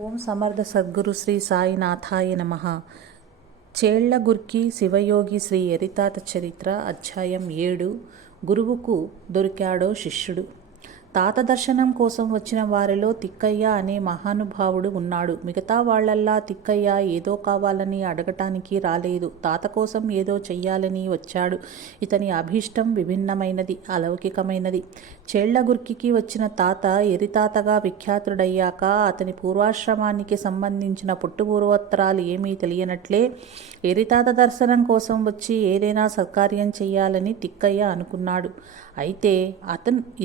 ఓం సమర్థ సద్గురు శ్రీ సాయినాథాయ నమః. చేళ్లగుర్కి శివయోగి శ్రీ ఎరితాత చరిత్ర అధ్యాయం 7. గురువుకు దొరికాడో శిష్యుడు. తాత దర్శనం కోసం వచ్చిన వారిలో తిక్కయ్య అనే మహానుభావుడు ఉన్నాడు. మిగతా వాళ్లల్లా తిక్కయ్య ఏదో కావాలని అడగటానికి రాలేదు. తాత కోసం ఏదో చెయ్యాలని వచ్చాడు. ఇతని అభీష్టం విభిన్నమైనది, అలౌకికమైనది. చేళ్లగుర్కి వచ్చిన తాత ఎరితాతగా విఖ్యాతుడయ్యాక అతని పూర్వాశ్రమానికి సంబంధించిన పుట్టుపూర్వోత్తరాలు ఏమీ తెలియనట్లే ఎరితాత దర్శనం కోసం వచ్చి ఏదైనా సత్కార్యం చెయ్యాలని తిక్కయ్య అనుకున్నాడు. అయితే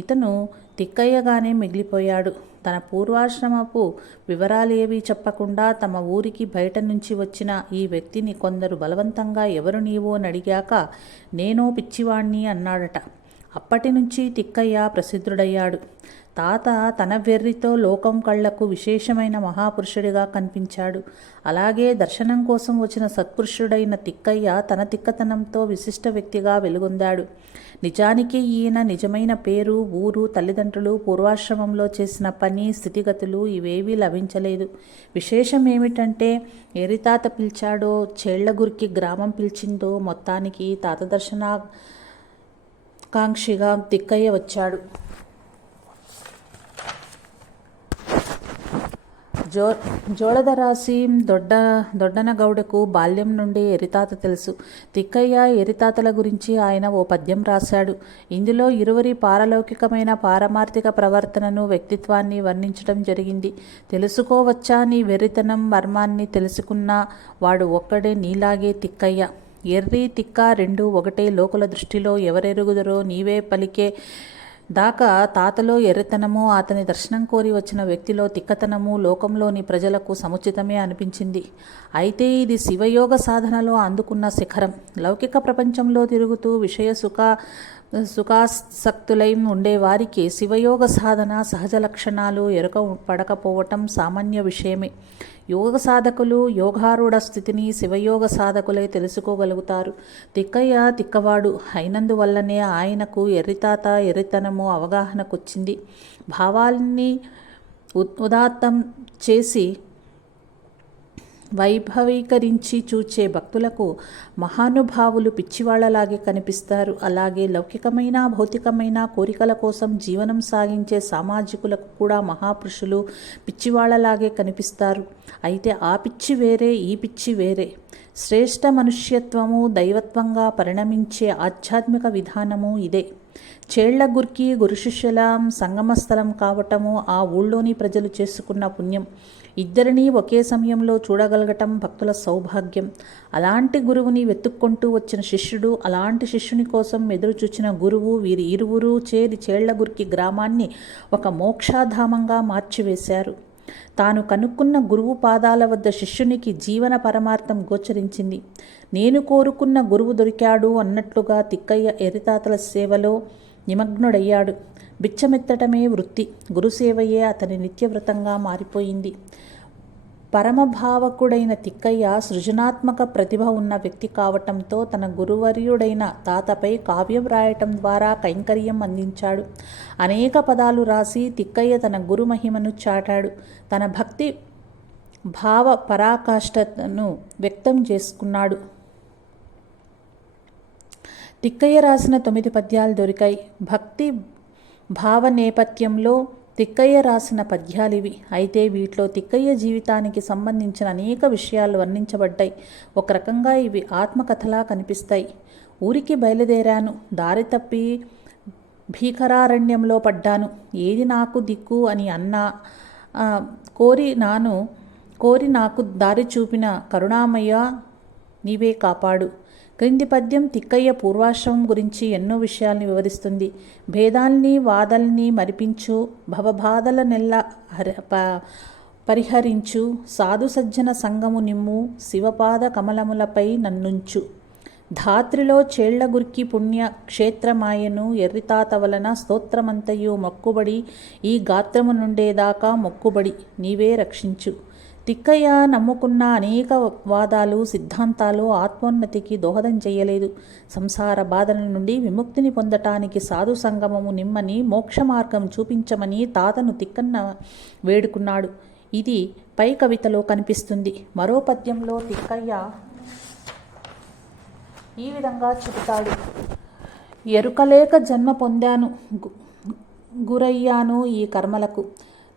ఇతను తిక్కయ్యగానే మిగిలిపోయాడు. తన పూర్వాశ్రమపు వివరాలేవీ చెప్పకుండా తమ ఊరికి బయట నుంచి వచ్చిన ఈ వ్యక్తిని కొందరు బలవంతంగా ఎవరు నీవు అని అడిగాక నేనో పిచ్చివాణ్ణి అన్నాడట. అప్పటి నుంచి తిక్కయ్య ప్రసిద్ధుడయ్యాడు. తాత తన వెర్రితో లోకం కళ్లకు విశేషమైన మహాపురుషుడిగా కనిపించాడు. అలాగే దర్శనం కోసం వచ్చిన సత్పురుషుడైన తిక్కయ్య తన తిక్కతనంతో విశిష్ట వ్యక్తిగా వెలుగొందాడు. నిజానికి ఈయన నిజమైన పేరు, ఊరు, తల్లిదండ్రులు, పూర్వాశ్రమంలో చేసిన పని, స్థితిగతులు ఇవేవీ లభించలేదు. విశేషం ఏమిటంటే ఎరితాత పిలిచాడో చేళ్లగుర్కి గ్రామం పిలిచిందో మొత్తానికి తాత దర్శనాకాంక్షిగా తిక్కయ్య వచ్చాడు. జోళదరాసి దొడ్డనగౌడకు బాల్యం నుండి ఎరితాత తెలుసు. తిక్కయ్య ఎరితాతల గురించి ఆయన ఓ పద్యం రాశాడు. ఇందులో ఇరువురి పారలౌకికమైన పారమార్థిక ప్రవర్తనను, వ్యక్తిత్వాన్ని వర్ణించడం జరిగింది. తెలుసుకోవచ్చా నీ వెర్రితనం మర్మాన్ని తెలుసుకున్న వాడు ఒక్కడే నీలాగే తిక్కయ్య. ఎర్రి తిక్క రెండు ఒకటే లోకుల దృష్టిలో ఎవరెరుగుదరో నీవే పలికే దాకా తాతలో ఎర్రతనము, అతని దర్శనం కోరి వచ్చిన వ్యక్తిలో తిక్కతనము లోకంలోని ప్రజలకు సముచితమే అనిపించింది. అయితే ఇది శివయోగ సాధనలో అందుకున్న శిఖరం. లౌకిక ప్రపంచంలో తిరుగుతూ విషయ సుఖాసక్తులై ఉండేవారికి శివయోగ సాధన సహజ లక్షణాలు ఎరుక పడకపోవటం సామాన్య విషయమే. యోగ సాధకులు యోగారూఢ స్థితిని శివయోగ సాధకులే తెలుసుకోగలుగుతారు. తిక్కయ్య తిక్కవాడు అయినందువల్లనే ఆయనకు ఎర్రితాత ఎర్రితనము అవగాహనకొచ్చింది. భావాల్ని ఉదాత్తం చేసి వైభవీకరించి చూచే భక్తులకు మహానుభావులు పిచ్చివాళ్లలాగే కనిపిస్తారు. అలాగే లౌకికమైన భౌతికమైన కోరికల కోసం జీవనం సాగించే సామాజికులకు కూడా మహాపురుషులు పిచ్చివాళ్లలాగే కనిపిస్తారు. అయితే ఆ పిచ్చి వేరే, ఈ పిచ్చి వేరే. శ్రేష్ఠ మనుష్యత్వము దైవత్వంగా పరిణమించే ఆధ్యాత్మిక విధానము ఇదే. చేళ్లగుర్కి గురు శిష్యుల సంగమస్థలం కావటము ఆ ఊళ్ళోని ప్రజలు చేసుకున్న పుణ్యం. ఇద్దరినీ ఒకే సమయంలో చూడగలగటం భక్తుల సౌభాగ్యం. అలాంటి గురువుని వెతుక్కుంటూ వచ్చిన శిష్యుడు, అలాంటి శిష్యుని కోసం ఎదురుచూచిన గురువు, వీరి ఇరువురు చేరి చేళ్లగుర్కి గ్రామాన్ని ఒక మోక్షాధామంగా మార్చివేశారు. తాను కనుక్కున్న గురువు పాదాల వద్ద శిష్యునికి జీవన పరమార్థం గోచరించింది. నేను కోరుకున్న గురువు దొరికాడు అన్నట్లుగా తిక్కయ్య ఎరితాతల సేవలో నిమగ్నుడయ్యాడు. బిచ్చమెత్తటమే వృత్తి, గురుసేవయే అతని నిత్యవ్రతంగా మారిపోయింది. పరమభావకుడైన తిక్కయ్య సృజనాత్మక ప్రతిభ ఉన్న వ్యక్తి కావటంతో తన గురువర్యుడైన తాతపై కావ్యం రాయటం ద్వారా కైంకర్యం అందించాడు. అనేక పదాలు రాసి తిక్కయ్య తన గురు మహిమను చాటాడు. తన భక్తి భావ పరాకాష్ఠను వ్యక్తం చేసుకున్నాడు. తిక్కయ్య రాసిన 9 పద్యాలు దొరికాయి. భక్తి భావ నేపథ్యంలో తిక్కయ్య రాసిన పద్యాలివి. అయితే వీటిలో తిక్కయ్య జీవితానికి సంబంధించిన అనేక విషయాలు వర్ణించబడ్డాయి. ఒక రకంగా ఇవి ఆత్మకథలా కనిపిస్తాయి. ఊరికి బయలుదేరాను, దారి తప్పి భీకరారణ్యంలో పడ్డాను. ఏది నాకు దిక్కు అని అన్నా కోరి నాకు దారి చూపిన కరుణామయ్య నీవే కాపాడు. క్రింది పద్యం తిక్కయ్య పూర్వాశ్రమం గురించి ఎన్నో విషయాల్ని వివరిస్తుంది. భేదాల్ని వాదల్ని మరిపించు, భవబాధలనెల్ల పరిహరించు, సాధు సజ్జన సంగము నిమ్ము, శివపాద కమలములపై నన్నుంచు. ధాత్రిలో చేళ్లగుర్కి పుణ్య క్షేత్రమాయను, ఎర్రితాత వలన స్తోత్రమంతయు మొక్కుబడి, ఈ గాత్రము నుండేదాకా మొక్కుబడి, నీవే రక్షించు. తిక్కయ్య నమ్ముకున్న అనేక వాదాలు, సిద్ధాంతాలు ఆత్మోన్నతికి దోహదం చేయలేదు. సంసార బాధల నుండి విముక్తిని పొందటానికి సాధు సంగమము నిమ్మని, మోక్ష మార్గం చూపించమని తాతను తిక్కన్న వేడుకున్నాడు. ఇది పై కవితలో కనిపిస్తుంది. మరో పద్యంలో తిక్కయ్య ఈ విధంగా చెబుతాడు. ఎరుకలేక జన్మ పొందాను, గురయ్యాను ఈ కర్మలకు.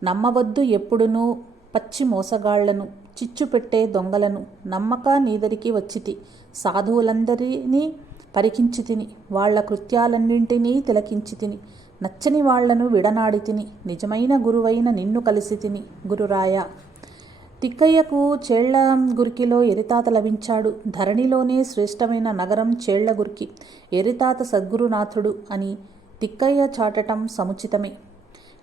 నమ్మవద్దు ఎప్పుడునూ పచ్చి మోసగాళ్లను, చిచ్చు పెట్టే దొంగలను. నమ్మక నీదరికి వచ్చితి, సాధువులందరినీ పరికించి తిని, వాళ్ల కృత్యాలన్నింటినీ తిలకించి తిని. నచ్చని వాళ్లను విడనాడి తిని, నిజమైన గురువైన నిన్ను కలిసి తిని గురురాయ. తిక్కయ్యకు చేళ్లగుర్కిలో ఎరితాత లభించాడు. ధరణిలోనే శ్రేష్టమైన నగరం చేళ్లగుర్కి. ఎరితాత సద్గురునాథుడు అని తిక్కయ్య చాటటం సముచితమే.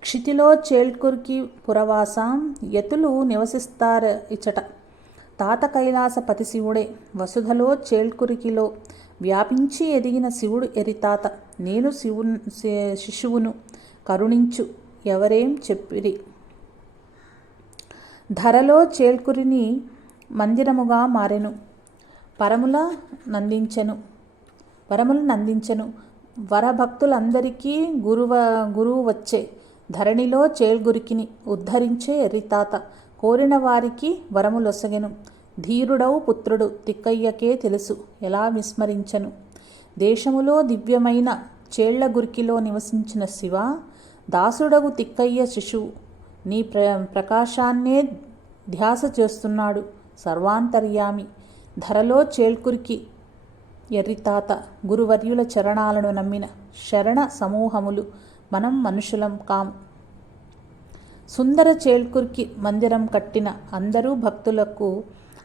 క్షితిలో చేళ్గుర్కి పురవాసం యతులు నివసిస్తారిచట. తాత కైలాస పతిశివుడే. వసుధలో చేళ్గుర్కిలో వ్యాపించి ఎదిగిన శివుడు ఎరితాత. నేను శిశువును కరుణించు ఎవరేం చెప్పిరి. ధరలో చేళ్కురిని మందిరముగా మారెను. పరముల నందించెను. వరభక్తులందరికీ గురువు వచ్చే. ధరణిలో చేళ్గురికిని ఉద్ధరించే ఎర్రితాత. కోరిన వారికి వరములొసగెను. ధీరుడవు పుత్రుడు తిక్కయ్యకే తెలుసు, ఎలా విస్మరించను. దేశములో దివ్యమైన చేళ్లగుర్కిలో నివసించిన శివ, దాసుడగు తిక్కయ్య శిశువు నీ ప్రకాశాన్నే ధ్యాస చేస్తున్నాడు సర్వాంతర్యామి. ధరలో చేళ్కురికి ఎర్రితాత. గురువర్యుల చరణాలను నమ్మిన శరణ సమూహములు మనం మనుషులం కాము. సుందర చేళ్కురికి మందిరం కట్టిన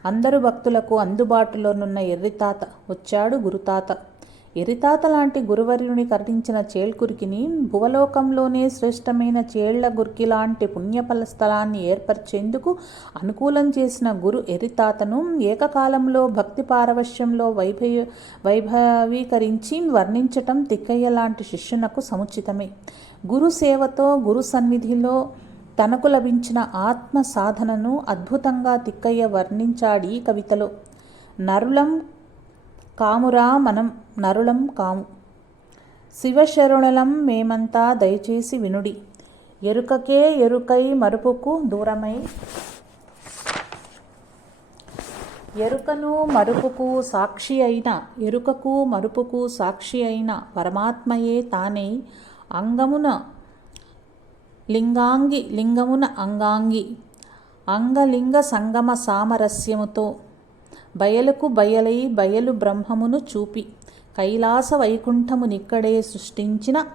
అందరు భక్తులకు అందుబాటులోనున్న ఎర్రితాత వచ్చాడు గురుతాత. ఎరితాత లాంటి గురువర్యుని కరుణించిన చేళ్కురికిని భువలోకంలోనే శ్రేష్టమైన చేళ్లగుర్కి లాంటి పుణ్యఫల స్థలాన్ని ఏర్పరిచేందుకు అనుకూలం చేసిన గురు ఎరితాతను ఏకకాలంలో భక్తి పారవశ్యంలో వైభవీకరించి వర్ణించటం తిక్కయ్య లాంటి శిష్యునకు సముచితమే. గురు సేవతో గురు సన్నిధిలో తనకు లభించిన ఆత్మ సాధనను అద్భుతంగా తిక్కయ్య వర్ణించాడీ కవితలో. నరులం కామురా మనం నరులం కాము, శివశరణులం మేమంతా దయచేసి వినుడి. ఎరుకకే ఎరుకై మరుపుకు దూరమై, ఎరుకకు మరుపుకు సాక్షి అయిన పరమాత్మయే తానై అంగమున లింగమున అంగాంగి అంగలింగ సంగమ సామరస్యముతో బయలుకు బయలై బయలు బ్రహ్మమును చూపి కైలాస వైకుంఠమునిక్కడే సృష్టించిన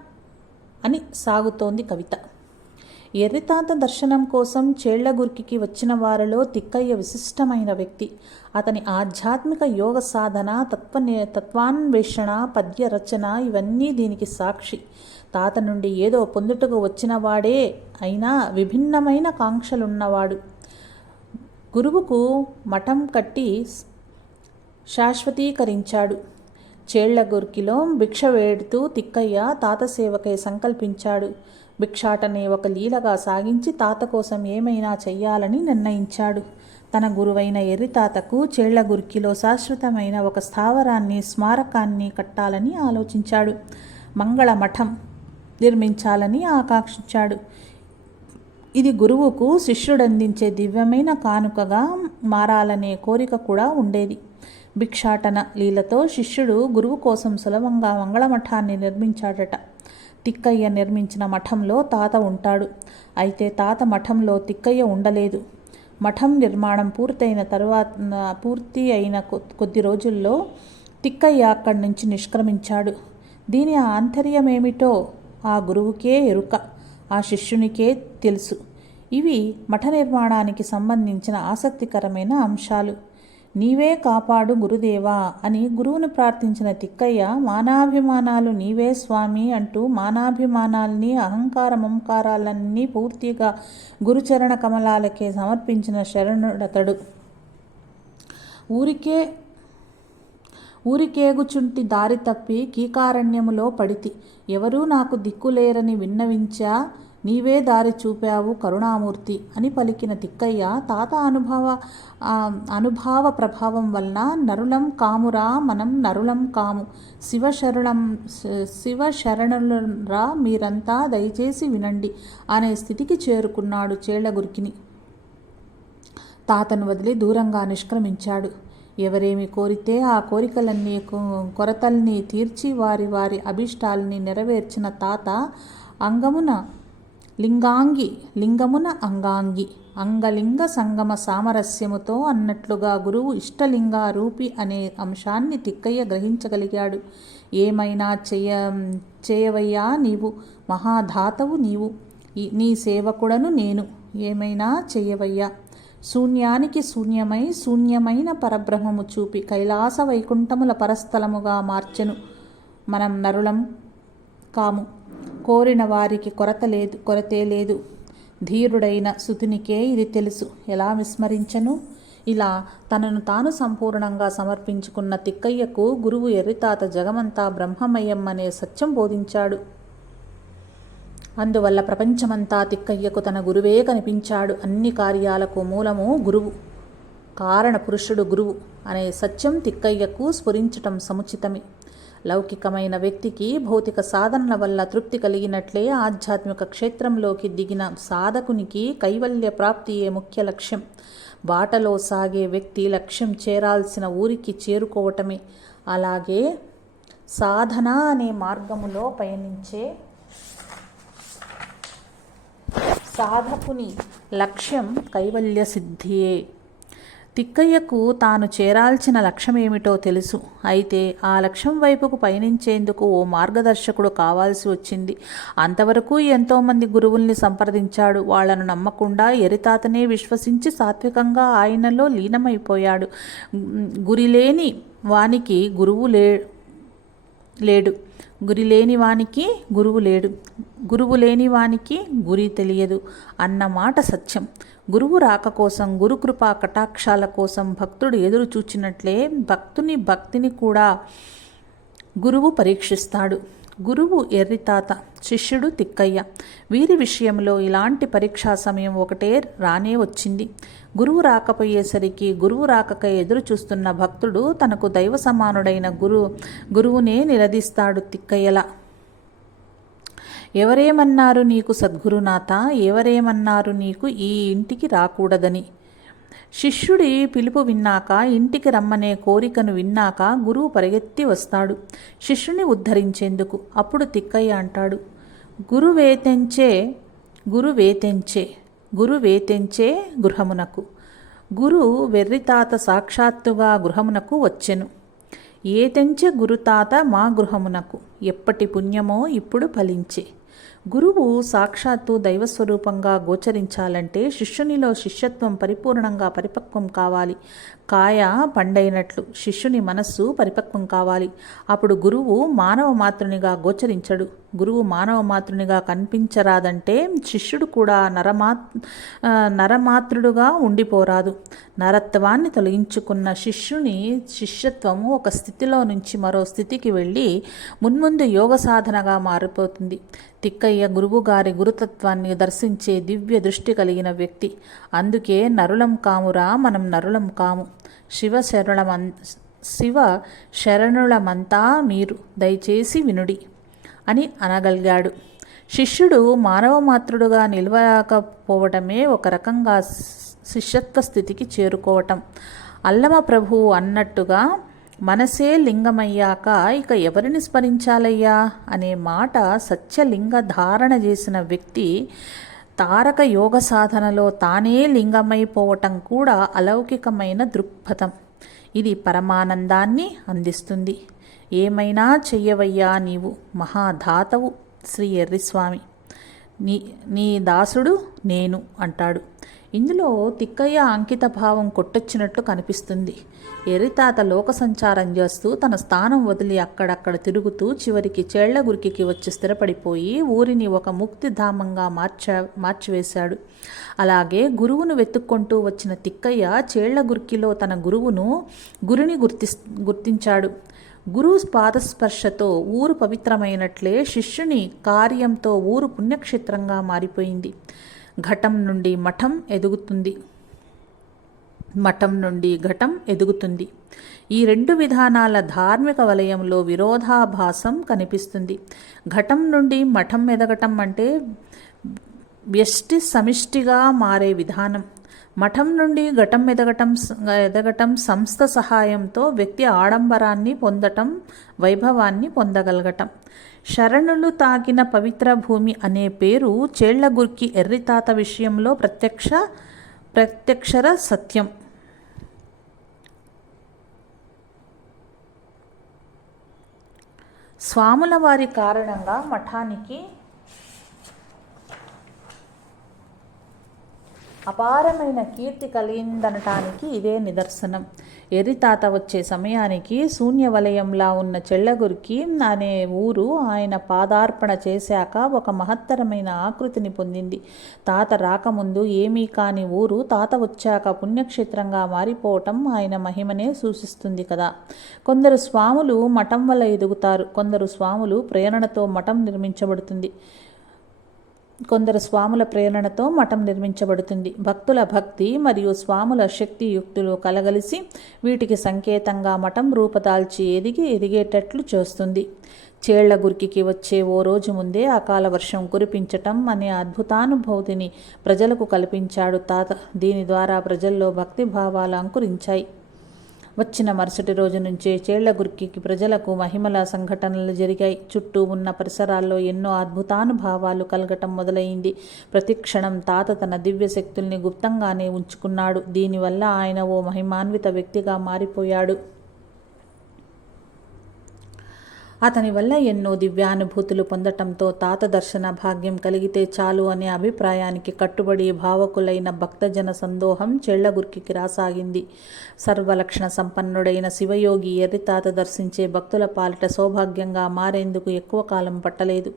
అని సాగుతోంది కవిత. ఎర్రితాత దర్శనం కోసం చేళ్లగుర్కి వచ్చిన వారిలో తిక్కయ్య విశిష్టమైన వ్యక్తి. అతని ఆధ్యాత్మిక యోగ సాధన, తత్వాన్వేషణ, పద్య రచన ఇవన్నీ దీనికి సాక్షి. తాత నుండి ఏదో పొందుటకు వచ్చిన వాడే అయినా విభిన్నమైన కాంక్షలున్నవాడు. గురువుకు మఠం కట్టి శాశ్వతీకరించాడు. చేళ్లగుర్కిలో భిక్ష వేడుతూ తిక్కయ్య తాత సేవకై సంకల్పించాడు. భిక్షాటనే ఒక లీలగా సాగించి తాత కోసం ఏమైనా చెయ్యాలని నిర్ణయించాడు. తన గురువైన ఎర్రితాతకు చేళ్లగుర్కిలో శాశ్వతమైన ఒక స్థావరాన్ని, స్మారకాన్ని కట్టాలని ఆలోచించాడు. మంగళ మఠం నిర్మించాలని ఆకాంక్షించాడు. ఇది గురువుకు శిష్యుడందించే దివ్యమైన కానుకగా మారాలనే కోరిక కూడా ఉండేది. భిక్షాటన లీలతో శిష్యుడు గురువు కోసం సులభంగా మంగళమఠాన్ని నిర్మించాడట. తిక్కయ్య నిర్మించిన మఠంలో తాత ఉంటాడు. అయితే తాత మఠంలో తిక్కయ్య ఉండలేదు. మఠం నిర్మాణం పూర్తి అయిన కొద్ది రోజుల్లో తిక్కయ్య అక్కడి నుంచి నిష్క్రమించాడు. దీని ఆంతర్యమేమిటో ఆ గురువుకే ఎరుక, ఆ శిష్యునికే తెలుసు. ఇవి మఠ నిర్మాణానికి సంబంధించిన ఆసక్తికరమైన అంశాలు. నీవే కాపాడు గురుదేవా అని గురువును ప్రార్థించిన తిక్కయ్య, మానాభిమానాలు నీవే స్వామి అంటూ మానాభిమానాల్ని, అహంకార మమకారాలన్నీ పూర్తిగా గురుచరణ కమలాలకే సమర్పించిన శరణుడతడు. ఊరికేగుచుంటి దారి తప్పి కీకారణ్యములో పడితి, ఎవరూ నాకు దిక్కులేరని విన్నవించా, నీవే దారి చూపావు కరుణామూర్తి అని పలికిన తిక్కయ్య తాత అనుభావ ప్రభావం వలన నరులం కామురా మనం నరులం కాము, శివశరణులరా మీరంతా దయచేసి వినండి అనే స్థితికి చేరుకున్నాడు చేళ్లగుర్కిని. తాతను వదిలి దూరంగా నిష్క్రమించాడు. ఎవరేమి కోరితే ఆ కోరికలన్నీ కొరతల్ని తీర్చి వారి వారి అభీష్టాలని నెరవేర్చిన తాత అంగమున లింగమున అంగాంగి అంగలింగ సంగమ సామరస్యముతో అన్నట్లుగా గురువు ఇష్టలింగ రూపి అనే అంశాన్ని తిక్కయ్య గ్రహించగలిగాడు. ఏమైనా చేయవయ్యా, నీవు మహాధాతవు, నీవు నీ సేవకుడను నేను, ఏమైనా చెయ్యవయ్యా. శూన్యానికి శూన్యమై శూన్యమైన పరబ్రహ్మము చూపి కైలాస వైకుంఠముల పరస్థలముగా మార్చెను. మనం నరులం కాము, కోరిన వారికి కొరతే లేదు. ధీరుడైన సుతునికే ఇది తెలుసు, ఎలా విస్మరించను? ఇలా తనను తాను సంపూర్ణంగా సమర్పించుకున్న తిక్కయ్యకు గురువు ఎర్రితాత జగమంతా బ్రహ్మమయం అనే సత్యం బోధించాడు. అందువల్ల ప్రపంచమంతా తిక్కయ్యకు తన గురువే కనిపించాడు. అన్ని కార్యాలకు మూలము గురువు, కారణ పురుషుడు గురువు అనే సత్యం తిక్కయ్యకు స్ఫురించటం సముచితమే. లౌకికమైన వ్యక్తికి భౌతిక సాధనల వల్ల తృప్తి కలిగినట్లే ఆధ్యాత్మిక క్షేత్రంలోకి దిగిన సాధకునికి కైవల్య ప్రాప్తియే ముఖ్య లక్ష్యం. బాటలో సాగే వ్యక్తి లక్ష్యం చేరాల్సిన ఊరికి చేరుకోవటమే. అలాగే సాధన అనే మార్గములో పయనించే సాధకుని లక్ష్యం కైవల్య సిద్ధియే. తిక్కయ్యకు తాను చేరాల్సిన లక్ష్యమేమిటో తెలుసు. అయితే ఆ లక్ష్యం వైపుకు పయనించేందుకు ఓ మార్గదర్శకుడు కావాల్సి వచ్చింది. అంతవరకు ఎంతోమంది గురువుల్ని సంప్రదించాడు. వాళ్లను నమ్మకుండా ఎరితాతనే విశ్వసించి సాత్వికంగా ఆయనలో లీనమైపోయాడు. గురిలేని వానికి గురువు లేడు, గురి లేని వానికి గురువు లేడు, గురువు లేని వానికి గురి తెలియదు అన్న మాట సత్యం. గురువు రాక కోసం, గురుకృపా కటాక్షాల కోసం భక్తుడు ఎదురు చూచినట్లే భక్తిని కూడా గురువు పరీక్షిస్తాడు. గురువు ఎర్రితాత, శిష్యుడు తిక్కయ్య. వీరి విషయంలో ఇలాంటి పరీక్షా సమయం ఒకటే రానే వచ్చింది. గురువు రాకపోయేసరికి గురువు రాకకై ఎదురు చూస్తున్న భక్తుడు తనకు దైవ సమానుడైన గురువునే నిలదీస్తాడు తిక్కయ్యలా. ఎవరేమన్నారు నీకు సద్గురునాథ, ఎవరేమన్నారు నీకు ఈ ఇంటికి రాకూడదని? శిష్యుడి పిలుపు విన్నాక, ఇంటికి రమ్మనే కోరికను విన్నాక గురువు పరిగెత్తి వస్తాడు శిష్యుని ఉద్ధరించేందుకు. అప్పుడు తిక్కయ్య అంటాడు, గురువేతెంచే గృహమునకు. గురు వెర్రితాత సాక్షాత్తుగా గృహమునకు వచ్చెను. ఏతెంచె గురుతాత మా గృహమునకు, ఎప్పటి పుణ్యమో ఇప్పుడు ఫలించే. గురువు సాక్షాత్తు దైవస్వరూపంగా గోచరించాలంటే శిష్యునిలో శిష్యత్వం పరిపూర్ణంగా పరిపక్వం కావాలి. కాయ పండైనట్లు శిష్యుని మనస్సు పరిపక్వం కావాలి. అప్పుడు గురువు మానవ మాతృనిగా గోచరించడు. గురువు మానవ మాతృనిగా కనిపించరాదంటే శిష్యుడు కూడా నరమాతృడుగా ఉండిపోరాదు. నరత్వాన్ని తొలగించుకున్న శిష్యుని శిష్యత్వము ఒక స్థితిలో నుంచి మరో స్థితికి వెళ్ళి మున్ముందు యోగ సాధనగా మారిపోతుంది. తిక్కయ్య గురువుగారి గురుతత్వాన్ని దర్శించే దివ్య దృష్టి కలిగిన వ్యక్తి. అందుకే నరులం కామురా మనం నరులం కాము, శివ శరణులమంతా మీరు దయచేసి వినుడి అని అనగలిగాడు. శిష్యుడు మానవ మాతృడుగా నిలవకపోవటమే ఒక రకంగా శిష్యత్వ స్థితికి చేరుకోవటం. అల్లమ ప్రభువు అన్నట్టుగా మనసే లింగమయ్యాక ఇక ఎవరిని స్మరించాలయ్యా అనే మాట సత్యలింగ ధారణ చేసిన వ్యక్తి తారక యోగ సాధనలో తానే లింగమైపోవటం కూడా అలౌకికమైన దృక్పథం. ఇది పరమానందాన్ని అందిస్తుంది. ఏమైనా చెయ్యవయ్యా నీవు, మహాధాతవు శ్రీ ఎర్రిస్వామి, నీ దాసుడు నేను అంటాడు. ఇందులో తిక్కయ్య అంకిత భావం కొట్టొచ్చినట్లు కనిపిస్తుంది. ఎర్రితాత లోక సంచారం చేస్తూ తన స్థానం వదిలి అక్కడక్కడ తిరుగుతూ చివరికి చేళ్లగురికి వచ్చి స్థిరపడిపోయి ఊరిని ఒక ముక్తిధామంగా మార్చివేశాడు. అలాగే గురువును వెతుక్కుంటూ వచ్చిన తిక్కయ్య చేళ్లగురికిలో తన గురిని గుర్తించాడు. గురువు పాదస్పర్శతో ఊరు పవిత్రమైనట్లే శిష్యుని కార్యంతో ఊరు పుణ్యక్షేత్రంగా మారిపోయింది. ఘటం నుండి మఠం ఎదుగుతుంది, మఠం నుండి ఘటం ఎదుగుతుంది. ఈ రెండు విధానాల ధార్మిక వలయంలో విరోధాభాసం కనిపిస్తుంది. ఘటం నుండి మఠం ఎదగటం అంటే వ్యష్టి సమిష్టిగా మారే విధానం. మఠం నుండి ఘటం ఎదగటం సంస్థ సహాయంతో వ్యక్తి ఆడంబరాన్ని పొందటం, వైభవాన్ని పొందగలగటం. శరణులు తాకిన పవిత్ర భూమి అనే పేరు చేళ్లగుర్కి ఎర్రితాత విషయంలో ప్రత్యక్షర సత్యం. స్వాముల వారి కారణంగా మఠానికి అపారమైన కీర్తి కలిగిందనటానికి ఇదే నిదర్శనం. ఎర్రితాత వచ్చే సమయానికి శూన్యవలయంలా ఉన్న చెళ్లగుర్కి అనే ఊరు ఆయన పాదార్పణ చేశాక ఒక మహత్తరమైన ఆకృతిని పొందింది. తాత రాకముందు ఏమీ కాని ఊరు తాత వచ్చాక పుణ్యక్షేత్రంగా మారిపోవటం ఆయన మహిమనే సూచిస్తుంది కదా. కొందరు స్వాములు మఠం వల్ల ఎదుగుతారు, కొందరు స్వాముల ప్రేరణతో మఠం నిర్మించబడుతుంది. భక్తుల భక్తి మరియు స్వాముల శక్తి యుక్తులు కలగలిసి వీటికి సంకేతంగా మఠం రూపదాల్చి ఎదిగేటట్లు చేస్తుంది. చేళ్లగుర్కి వచ్చే ఓ రోజు ముందే అకాల వర్షం కురిపించటం అనే అద్భుతానుభూతిని ప్రజలకు కల్పించాడు తాత. దీని ద్వారా ప్రజల్లో భక్తి భావాలు అంకురించాయి. వచ్చిన మరుసటి రోజు నుంచే చేళ్లగుర్కి ప్రజలకు మహిమల సంఘటనలు జరిగాయి. చుట్టూ ఉన్న పరిసరాల్లో ఎన్నో అద్భుతానుభావాలు కలగటం మొదలైంది. ప్రతిక్షణం తాత తన దివ్య శక్తుల్ని గుప్తంగానే ఉంచుకున్నాడు. దీనివల్ల ఆయన ఓ మహిమాన్విత వ్యక్తిగా మారిపోయాడు. అతని వల్ల ఎన్నో దివ్యానుభూతులు పొందటంతో తాత దర్శన భాగ్యం కలిగితే చాలు అనే అభిప్రాయానికి కట్టుబడి భావకులైన భక్తజన సందోహం చేళ్లగుర్కి రాసాగింది. సర్వలక్షణ సంపన్నుడైన శివయోగి ఎర్రితాత దర్శించే భక్తుల పాలిట సౌభాగ్యంగా మారేందుకు ఎక్కువ కాలం పట్టలేదు.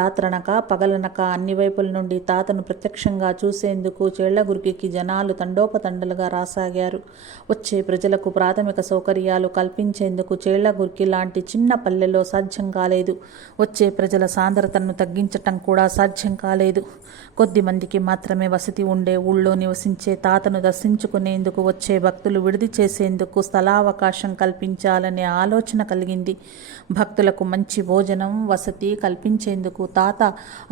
రాత్రనక పగలనక అన్ని వైపుల నుండి తాతను ప్రత్యక్షంగా చూసేందుకు చేళ్లగుర్కి జనాలు తండోపతండలుగా రాసాగారు. వచ్చే ప్రజలకు ప్రాథమిక సౌకర్యాలు కల్పించేందుకు చేళ్లగుర్కి లాంటి చిన్న పల్లెలో సాధ్యం కాలేదు. వచ్చే ప్రజల సాంద్రతను తగ్గించటం కూడా సాధ్యం కాలేదు. కొద్ది మందికి మాత్రమే వసతి ఉండే ఊళ్ళో నివసించే తాతను దర్శించుకునేందుకు వచ్చే భక్తులు విడిది చేసేందుకు స్థలావకాశం కల్పించాలనే ఆలోచన కలిగింది. భక్తులకు మంచి భోజనం, వసతి కల్పించేందుకు తాత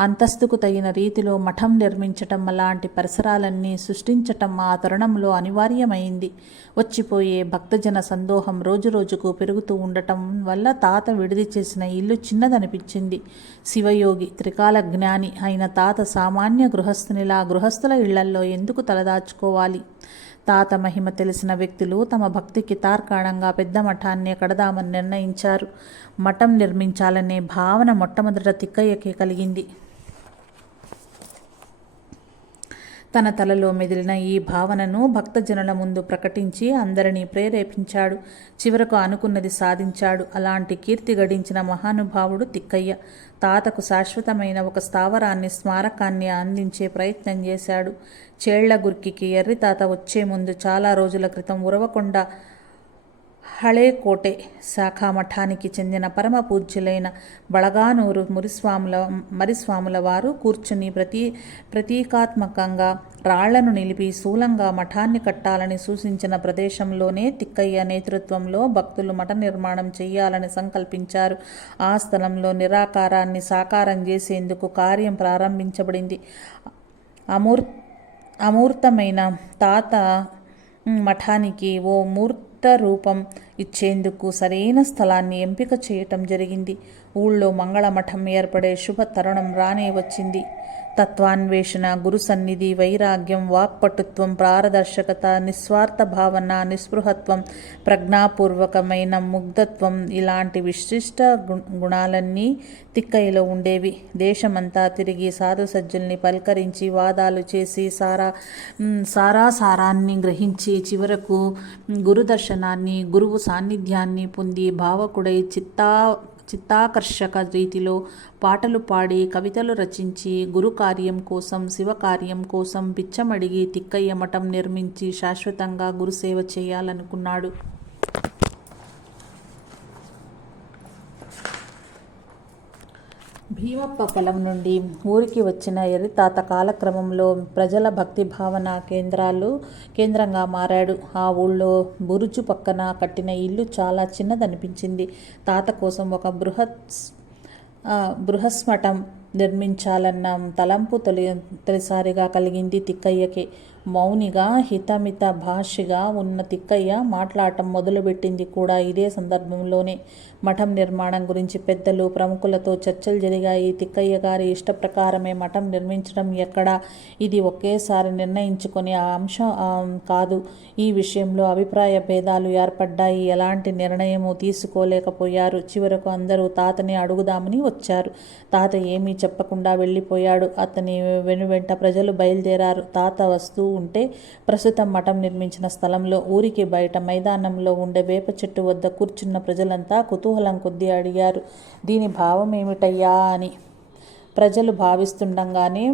అంతస్తుకు తగిన రీతిలో మఠం నిర్మించటం, అలాంటి పరిసరాలన్నీ సృష్టించటం ఆ తరుణంలో అనివార్యమైంది. వచ్చిపోయే భక్తజన సందోహం రోజురోజుకు పెరుగుతూ ఉండటం వల్ల తాత విడిది చేసిన ఇల్లు చిన్నదనిపించింది. శివయోగి, త్రికాల జ్ఞాని అయిన తాత సామాన్య గృహస్థునిలా గృహస్థుల ఇళ్లల్లో ఎందుకు తలదాచుకోవాలి? తాత మహిమ తెలిసిన వ్యక్తులు తమ భక్తికి తార్కాణంగా పెద్ద మఠాన్నే కడదామని నిర్ణయించారు. మఠం నిర్మించాలనే భావన మొట్టమొదట తిక్కయ్యకే కలిగింది. తన తలలో మెదిలిన ఈ భావనను భక్తజనుల ముందు ప్రకటించి అందరినీ ప్రేరేపించాడు. చివరకు అనుకున్నది సాధించాడు. అలాంటి కీర్తి గడించిన మహానుభావుడు తిక్కయ్య. తాతకు శాశ్వతమైన ఒక స్థావరాన్ని, స్మారకాన్ని అందించే ప్రయత్నం చేశాడు. చేళ్లగుర్కి ఎర్రితాత వచ్చే ముందు చాలా రోజుల క్రితం ఉరవకొండ హళేకోటె శాఖా మఠానికి చెందిన పరమ పూజ్యులైన బళగానూరు మరిస్వాముల వారు కూర్చుని ప్రతీకాత్మకంగా రాళ్లను నిలిపి స్థూలంగా మఠాన్ని కట్టాలని సూచించిన ప్రదేశంలోనే తిక్కయ్య నేతృత్వంలో భక్తులు మఠ నిర్మాణం చేయాలని సంకల్పించారు. ఆ స్థలంలో నిరాకారాన్ని సాకారం చేసేందుకు కార్యం ప్రారంభించబడింది. అమూర్తమైన తాత మఠానికి ఓ మూర్త రూపం ఇచ్చేందుకు సరైన స్థలాన్ని ఎంపిక చేయటం జరిగింది. ఊళ్ళో మంగళమఠం ఏర్పడే శుభ తరుణం రానే వచ్చింది. తత్వాన్వేషణ, గురు సన్నిధి, వైరాగ్యం, వాక్పటుత్వం, పారదర్శకత, నిస్వార్థ భావన, నిస్పృహత్వం, ప్రజ్ఞాపూర్వకమైన ముగ్ధత్వం ఇలాంటి విశిష్ట గుణాలన్నీ తిక్కయ్యలో ఉండేవి. దేశమంతా తిరిగి సాధు సజ్జుల్ని పలకరించి వాదాలు చేసి సారాన్ని గ్రహించి చివరకు గురు దర్శనాన్ని, గురువు సాన్నిధ్యాన్ని పొంది భావకుడై చిత్తాకర్షక రీతిలో పాటలు పాడి, కవితలు రచించి, గురు కార్యం కోసం, శివకార్యం కోసం పిచ్చమడిగి తిక్కయ్య మఠం నిర్మించి శాశ్వతంగా గురుసేవ చేయాలనుకున్నాడు. భీమప్ప పొలం నుండి ఊరికి వచ్చిన ఎర్రితాత కాలక్రమంలో ప్రజల భక్తి భావన కేంద్రంగా మారాడు. ఆ ఊళ్ళో బురుజు పక్కన కట్టిన ఇల్లు చాలా చిన్నదనిపించింది. తాత కోసం ఒక బృహస్మఠం నిర్మించాలన్న తలంపు తొలిసారిగా కలిగింది తిక్కయ్యకే. మౌనిగా హితమిత భాషిగా ఉన్న తిక్కయ్య మాట్లాడటం మొదలుపెట్టింది కూడా ఇదే సందర్భంలోనే. మఠం నిర్మాణం గురించి పెద్దలు ప్రముఖులతో చర్చలు జరిగాయి. తిక్కయ్య గారి ఇష్ట ప్రకారమే మఠం నిర్మించడం ఎక్కడా ఇది ఒకేసారి నిర్ణయించుకునే అంశం కాదు. ఈ విషయంలో అభిప్రాయ భేదాలు ఏర్పడ్డాయి. ఎలాంటి నిర్ణయము తీసుకోలేకపోయారు. చివరకు అందరూ తాతని అడుగుదామని వచ్చారు. తాత ఏమీ చెప్పకుండా వెళ్ళిపోయాడు. అతని వెనువెంట ప్రజలు బయలుదేరారు. తాత వస్తూ ఉంటే ప్రస్తుతం మఠం నిర్మించిన స్థలంలో ఊరికి బయట మైదానంలో ఉండే వేప చెట్టు వద్ద కూర్చున్న ప్రజలంతా కుతూహలం కొద్దీ అడిగారు, దీని భావం ఏమిటయ్యా అని. ప్రజలు భావిస్తుండగానే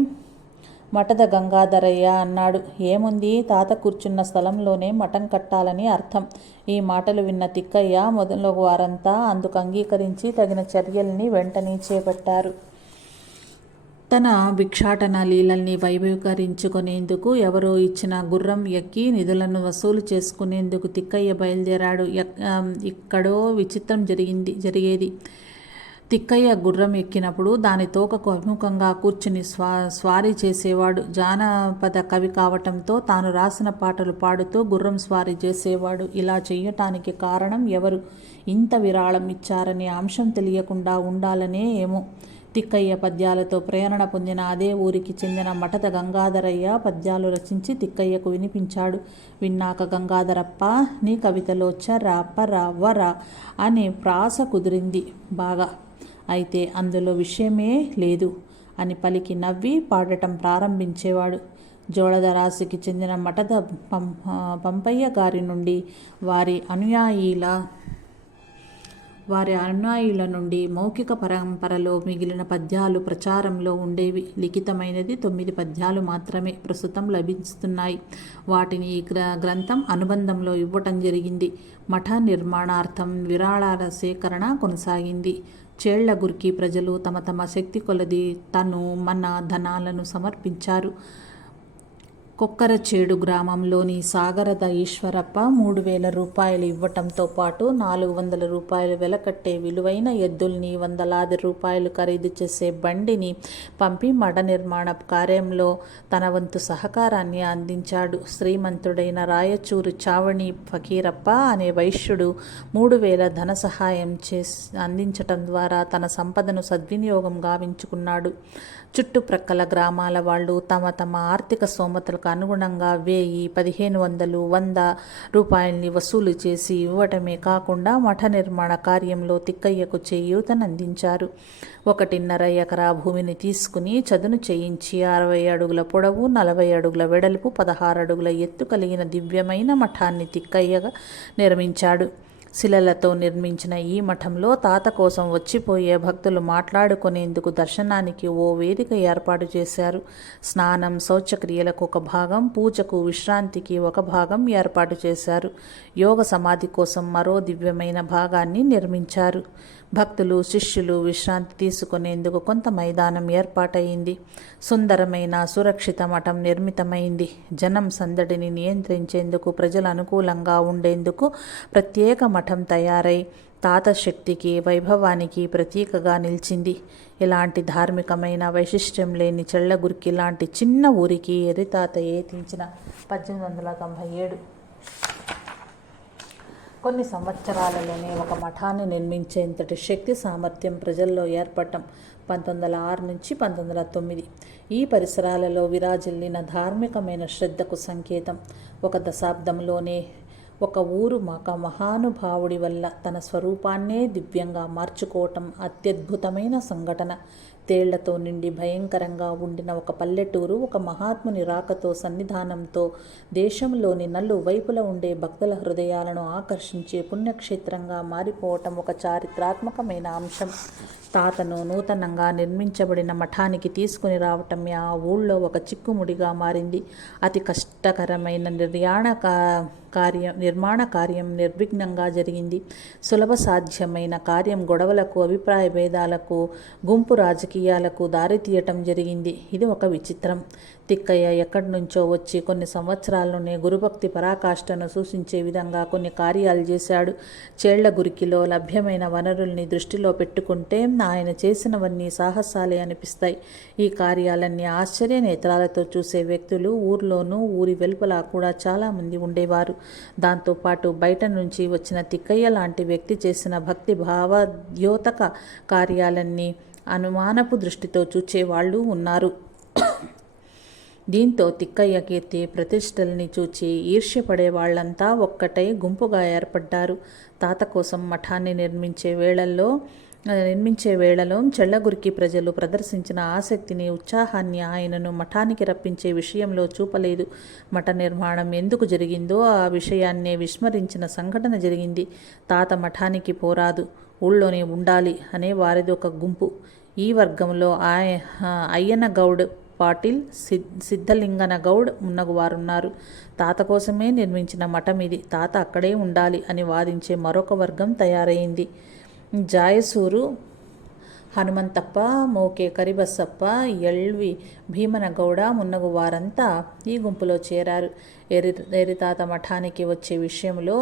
మఠద గంగాధరయ్య అన్నాడు, ఏముంది, తాత కూర్చున్న స్థలంలోనే మఠం కట్టాలని అర్థం. ఈ మాటలు విన్న తిక్కయ్య మొదలగు వారంతా అందుకు అంగీకరించి తగిన చర్యల్ని వెంటనే చేపట్టారు. తన భిక్షాటన లీలల్ని వైభవీకరించుకునేందుకు ఎవరో ఇచ్చిన గుర్రం ఎక్కి నిధులను వసూలు చేసుకునేందుకు తిక్కయ్య బయలుదేరాడు. ఇక్కడో విచిత్రం జరిగేది. తిక్కయ్య గుర్రం ఎక్కినప్పుడు దాని తోకకు అభిముఖంగా కూర్చుని స్వారీ చేసేవాడు. జానపద కవి కావటంతో తాను రాసిన పాటలు పాడుతూ గుర్రం స్వారీ చేసేవాడు. ఇలా చెయ్యటానికి కారణం ఎవరు ఇంత విరాళం ఇచ్చారనే అంశం తెలియకుండా ఉండాలనే ఏమో. తిక్కయ్య పద్యాలతో ప్రేరణ పొందిన అదే ఊరికి చెందిన మఠద గంగాధరయ్య పద్యాలు రచించి తిక్కయ్యకు వినిపించాడు. విన్నాక గంగాధరప్ప, నీ కవితలో చర పర వర అనే ప్రాస కుదిరింది బాగా, అయితే అందులో విషయమే లేదు అని పలికి నవ్వి పాడటం ప్రారంభించేవాడు. జోళదరాశికి చెందిన మఠద పంపయ్య గారి నుండి వారి అనుయాయుల నుండి మౌఖిక పరంపరలో మిగిలిన పద్యాలు ప్రచారంలో ఉండేవి. లిఖితమైనది 9 పద్యాలు మాత్రమే ప్రస్తుతం లభిస్తున్నాయి. వాటిని ఈ గ్రంథం అనుబంధంలో ఇవ్వటం జరిగింది. మఠ నిర్మాణార్థం విరాళాల సేకరణ కొనసాగింది. చేళ్లగుర్కి ప్రజలు తమ తమ శక్తి కొలది మన ధనాలను సమర్పించారు. కొక్కరచేడు గ్రామంలోని సాగరద ఈశ్వరప్ప 3000 రూపాయలు ఇవ్వటంతో పాటు 400 రూపాయలు వెలకట్టే విలువైన ఎద్దుల్ని, వందలాది రూపాయలు ఖరీదు చేసే బండిని పంపి మఠ నిర్మాణ కార్యంలో తన వంతు సహకారాన్ని అందించాడు. శ్రీమంతుడైన రాయచూరు చావణి ఫకీరప్ప అనే వైశ్యుడు 3000 ధన సహాయం అందించటం ద్వారా తన సంపదను సద్వినియోగం గావించుకున్నాడు. చుట్టుప్రక్కల గ్రామాల వాళ్ళు తమ తమ ఆర్థిక స్తోమతలకు అనుగుణంగా 1000, 1500, 100 రూపాయల్ని వసూలు చేసి ఇవ్వటమే కాకుండా మఠ నిర్మాణ కార్యంలో తిక్కయ్యకు చేయూతనందించారు. 1.5 ఎకరా భూమిని తీసుకుని చదును చేయించి 60 అడుగుల పొడవు, 40 అడుగుల వెడల్పు, 16 అడుగుల ఎత్తు కలిగిన దివ్యమైన మఠాన్ని తిక్కయ్యగా నిర్మించాడు. శిలలతో నిర్మించిన ఈ మఠంలో తాత కోసం వచ్చిపోయే భక్తులు మాట్లాడుకునేందుకు దర్శనానికి ఓ వేదిక ఏర్పాటు చేశారు. స్నానం, శౌచక్రియలకు ఒక భాగం, పూజకు, విశ్రాంతికి ఒక భాగం ఏర్పాటు చేశారు. యోగ సమాధి కోసం మరో దివ్యమైన భాగాన్ని నిర్మించారు. భక్తులు, శిష్యులు విశ్రాంతి తీసుకునేందుకు కొంత మైదానం ఏర్పాటయింది. సుందరమైన సురక్షిత మఠం నిర్మితమైంది. జనం సందడిని నియంత్రించేందుకు, ప్రజలు అనుకూలంగా ఉండేందుకు ప్రత్యేక మఠం తయారై తాత శక్తికి, వైభవానికి ప్రతీకగా నిలిచింది. ఇలాంటి ధార్మికమైన వైశిష్ట్యం లేని చెళ్లగుర్కి లాంటి చిన్న ఊరికి ఎర్రితాతయ్య తెంచిన 1897 కొన్ని సంవత్సరాలలోనే ఒక మఠాన్ని నిర్మించేంతటి శక్తి సామర్థ్యం ప్రజల్లో ఏర్పడటం 1906 నుంచి 1909. ఈ పరిసరాలలో విరాజిల్లిన ధార్మికమైన శ్రద్ధకు సంకేతం. ఒక దశాబ్దంలోనే ఒక ఊరు మహానుభావుడి వల్ల తన స్వరూపాన్నే దివ్యంగా మార్చుకోవటం అత్యద్భుతమైన సంఘటన. తేళ్లతో నిండి భయంకరంగా ఉండిన ఒక పల్లెటూరు ఒక మహాత్ముని రాకతో, సన్నిధానంతో దేశంలోని నలువైపుల ఉండే భక్తుల హృదయాలను ఆకర్షించే పుణ్యక్షేత్రంగా మారిపోవటం ఒక చారిత్రాత్మకమైన అంశం. తాతను నూతనంగా నిర్మించబడిన మఠానికి తీసుకుని రావటమే ఆ ఊళ్ళో ఒక చిక్కుముడిగా మారింది. అతి కష్టకరమైన నిర్మాణ కార్యం నిర్విఘ్నంగా జరిగింది. సులభ సాధ్యమైన కార్యం గొడవలకు, అభిప్రాయ భేదాలకు, గుంపు రాజకీయ రాజకీయాలకు దారి తీయటం జరిగింది. ఇది ఒక విచిత్రం. తిక్కయ్య ఎక్కడి నుంచో వచ్చి కొన్ని సంవత్సరాల్లోనే గురుభక్తి పరాకాష్ఠను సూచించే విధంగా కొన్ని కార్యాలు చేశాడు. చేళ్లగురికిలో లభ్యమైన వనరుల్ని దృష్టిలో పెట్టుకుంటే ఆయన చేసినవన్నీ సాహసాలే అనిపిస్తాయి. ఈ కార్యాలన్నీ ఆశ్చర్య నేత్రాలతో చూసే వ్యక్తులు ఊర్లోనూ ఊరి వెలుపల కూడా చాలామంది ఉండేవారు. దాంతోపాటు బయట నుంచి వచ్చిన తిక్కయ్య లాంటి వ్యక్తి చేసిన భక్తి భావద్యోతక కార్యాలన్నీ అనుమానపు దృష్టితో చూచేవాళ్ళు ఉన్నారు. దీంతో తిక్కయ్య కీర్తి ప్రతిష్టల్ని చూచి ఈర్ష్యపడే వాళ్లంతా ఒక్కటై గుంపుగా ఏర్పడ్డారు. తాత కోసం మఠాన్ని నిర్మించే వేళలో చెళ్లగురికి ప్రజలు ప్రదర్శించిన ఆసక్తిని, ఉత్సాహాన్ని ఆయనను మఠానికి రప్పించే విషయంలో చూపలేదు. మఠ నిర్మాణం ఎందుకు జరిగిందో ఆ విషయాన్నే విస్మరించిన సంఘటన జరిగింది. తాత మఠానికి పోరాదు, ఊళ్ళోనే ఉండాలి అనే వారిది ఒక గుంపు. ఈ వర్గంలో అయ్యన గౌడ్, పాటిల్, సిద్ధలింగన గౌడ్ మున్నగువారున్నారు. తాత కోసమే నిర్మించిన మఠం ఇది, తాత అక్కడే ఉండాలి అని వాదించే మరొక వర్గం తయారైంది. జాయసూరు హనుమంతప్ప, మోకే కరిబసప్ప, ఎల్వి భీమనగౌడ మున్నగు వారంతా ఈ గుంపులో చేరారు. ఎరితాత మఠానికి వచ్చే విషయంలో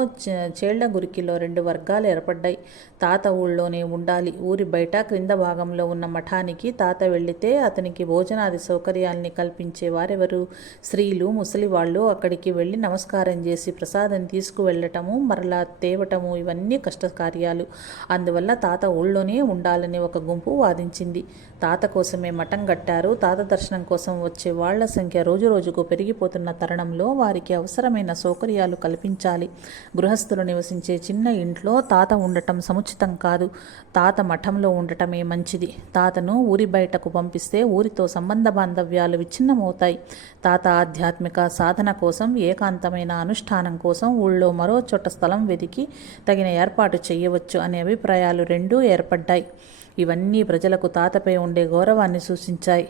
చేళ్లగురికిలో 2 వర్గాలు ఏర్పడ్డాయి. తాత ఊళ్ళోనే ఉండాలి, ఊరి బయట క్రింద భాగంలో ఉన్న మఠానికి తాత వెళితే అతనికి భోజనాది సౌకర్యాల్ని కల్పించే వారెవరు? స్త్రీలు, ముసలివాళ్ళు అక్కడికి వెళ్ళి నమస్కారం చేసి ప్రసాదం తీసుకువెళ్ళటము, మరలా తేవటము ఇవన్నీ కష్టకార్యాలు. అందువల్ల తాత ఊళ్ళోనే ఉండాలని ఒక గుంపు వాదించింది. తాత కోసమే మఠం కట్టారు. తాత దర్శనం కోసం వచ్చే వాళ్ల సంఖ్య రోజురోజుకు పెరిగిపోతున్న తరుణంలో వారికి అవసరమైన సౌకర్యాలు కల్పించాలి. గృహస్థులు నివసించే చిన్న ఇంట్లో తాత ఉండటం సముచితం కాదు. తాత మఠంలో ఉండటమే మంచిది. తాతను ఊరి బయటకు పంపిస్తే ఊరితో సంబంధ బాంధవ్యాలు విచ్ఛిన్నమవుతాయి. తాత ఆధ్యాత్మిక సాధన కోసం, ఏకాంతమైన అనుష్ఠానం కోసం ఊళ్ళో మరో చోట స్థలం వెతికి తగిన ఏర్పాటు చేయవచ్చు అనే అభిప్రాయాలు రెండూ ఏర్పడ్డాయి. ఇవన్నీ ప్రజలకు తాతపై ఉండే గౌరవాన్ని సూచించాయి.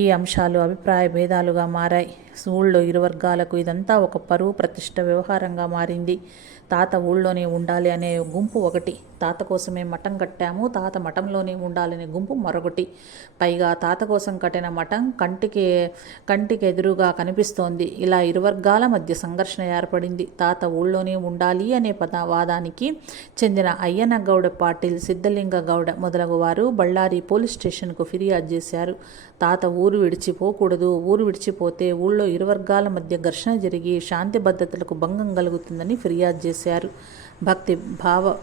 ఈ అంశాలు అభిప్రాయ భేదాలుగా మారాయి. ఊళ్ళో ఇరు వర్గాలకు ఇదంతా ఒక పరువు ప్రతిష్ట వ్యవహారంగా మారింది. తాత ఊళ్ళోనే ఉండాలి అనే గుంపు ఒకటి, తాత కోసమే మఠం కట్టాము, తాత మఠంలోనే ఉండాలనే గుంపు మరొకటి. పైగా తాత కోసం కట్టిన మఠం కంటికి ఎదురుగా కనిపిస్తోంది. ఇలా ఇరు వర్గాల మధ్య సంఘర్షణ ఏర్పడింది. తాత ఊళ్ళోనే ఉండాలి అనే వాదానికి చెందిన అయ్యన గౌడ, పాటిల్, సిద్ధలింగ గౌడ మొదలగు వారు బళ్ళారి పోలీస్ స్టేషన్కు ఫిర్యాదు చేశారు. తాత ఊరు విడిచిపోకూడదు, ఊరు విడిచిపోతే ఊళ్ళో ఇరు వర్గాల మధ్య ఘర్షణ జరిగి శాంతి భద్రతలకు భంగం కలుగుతుందని ఫిర్యాదు చేశారు. భక్తి భావ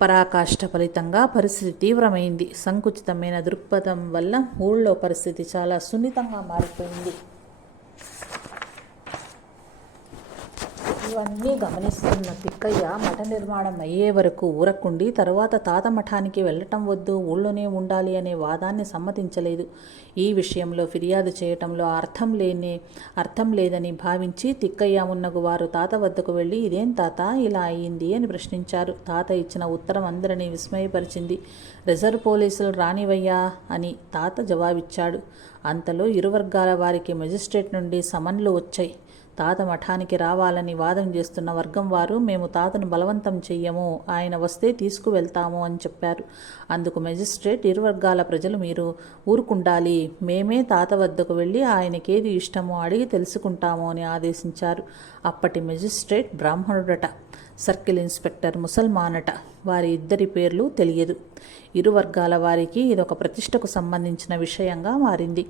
పరాకాష్ఠ ఫలితంగా పరిస్థితి తీవ్రమైంది. సంకుచితమైన దృక్పథం వల్ల ఊళ్ళో పరిస్థితి చాలా సున్నితంగా మారిపోయింది. ఇవన్నీ గమనిస్తున్న తిక్కయ్య మఠ నిర్మాణం అయ్యే వరకు ఊరకుండి తరువాత తాత మఠానికి వెళ్ళటం వద్దు, ఊళ్ళోనే ఉండాలి అనే వాదాన్ని సమ్మతించలేదు. ఈ విషయంలో ఫిర్యాదు చేయటంలో అర్థం లేదని భావించి తిక్కయ్య మున్నగు వారు తాత వద్దకు వెళ్ళి, ఇదేం తాత ఇలా అయ్యింది అని ప్రశ్నించారు. తాత ఇచ్చిన ఉత్తరం అందరినీ విస్మయపరిచింది. రిజర్వ్ పోలీసులు రానివయ్యా అని తాత జవాబిచ్చాడు. అంతలో ఇరు వర్గాల వారికి మెజిస్ట్రేట్ నుండి సమన్లు వచ్చాయి. తాత మఠానికి రావాలని వాదం చేస్తున్న వర్గం వారు, మేము తాతను బలవంతం చెయ్యము, ఆయన వస్తే తీసుకువెళ్తాము అని చెప్పారు. అందుకు మెజిస్ట్రేట్, ఇరు వర్గాల ప్రజలు మీరు ఊరుకుండాలి, మేమే తాత వద్దకు వెళ్ళి ఆయనకేది ఇష్టమో అడిగి తెలుసుకుంటాము అని ఆదేశించారు. అప్పటి మెజిస్ట్రేట్ బ్రాహ్మణుడట, సర్కిల్ ఇన్స్పెక్టర్ ముసల్మానట. వారి ఇద్దరి పేర్లు తెలియదు. ఇరు వర్గాల వారికి ఇదొక ప్రతిష్టకు సంబంధించిన విషయంగా మారింది.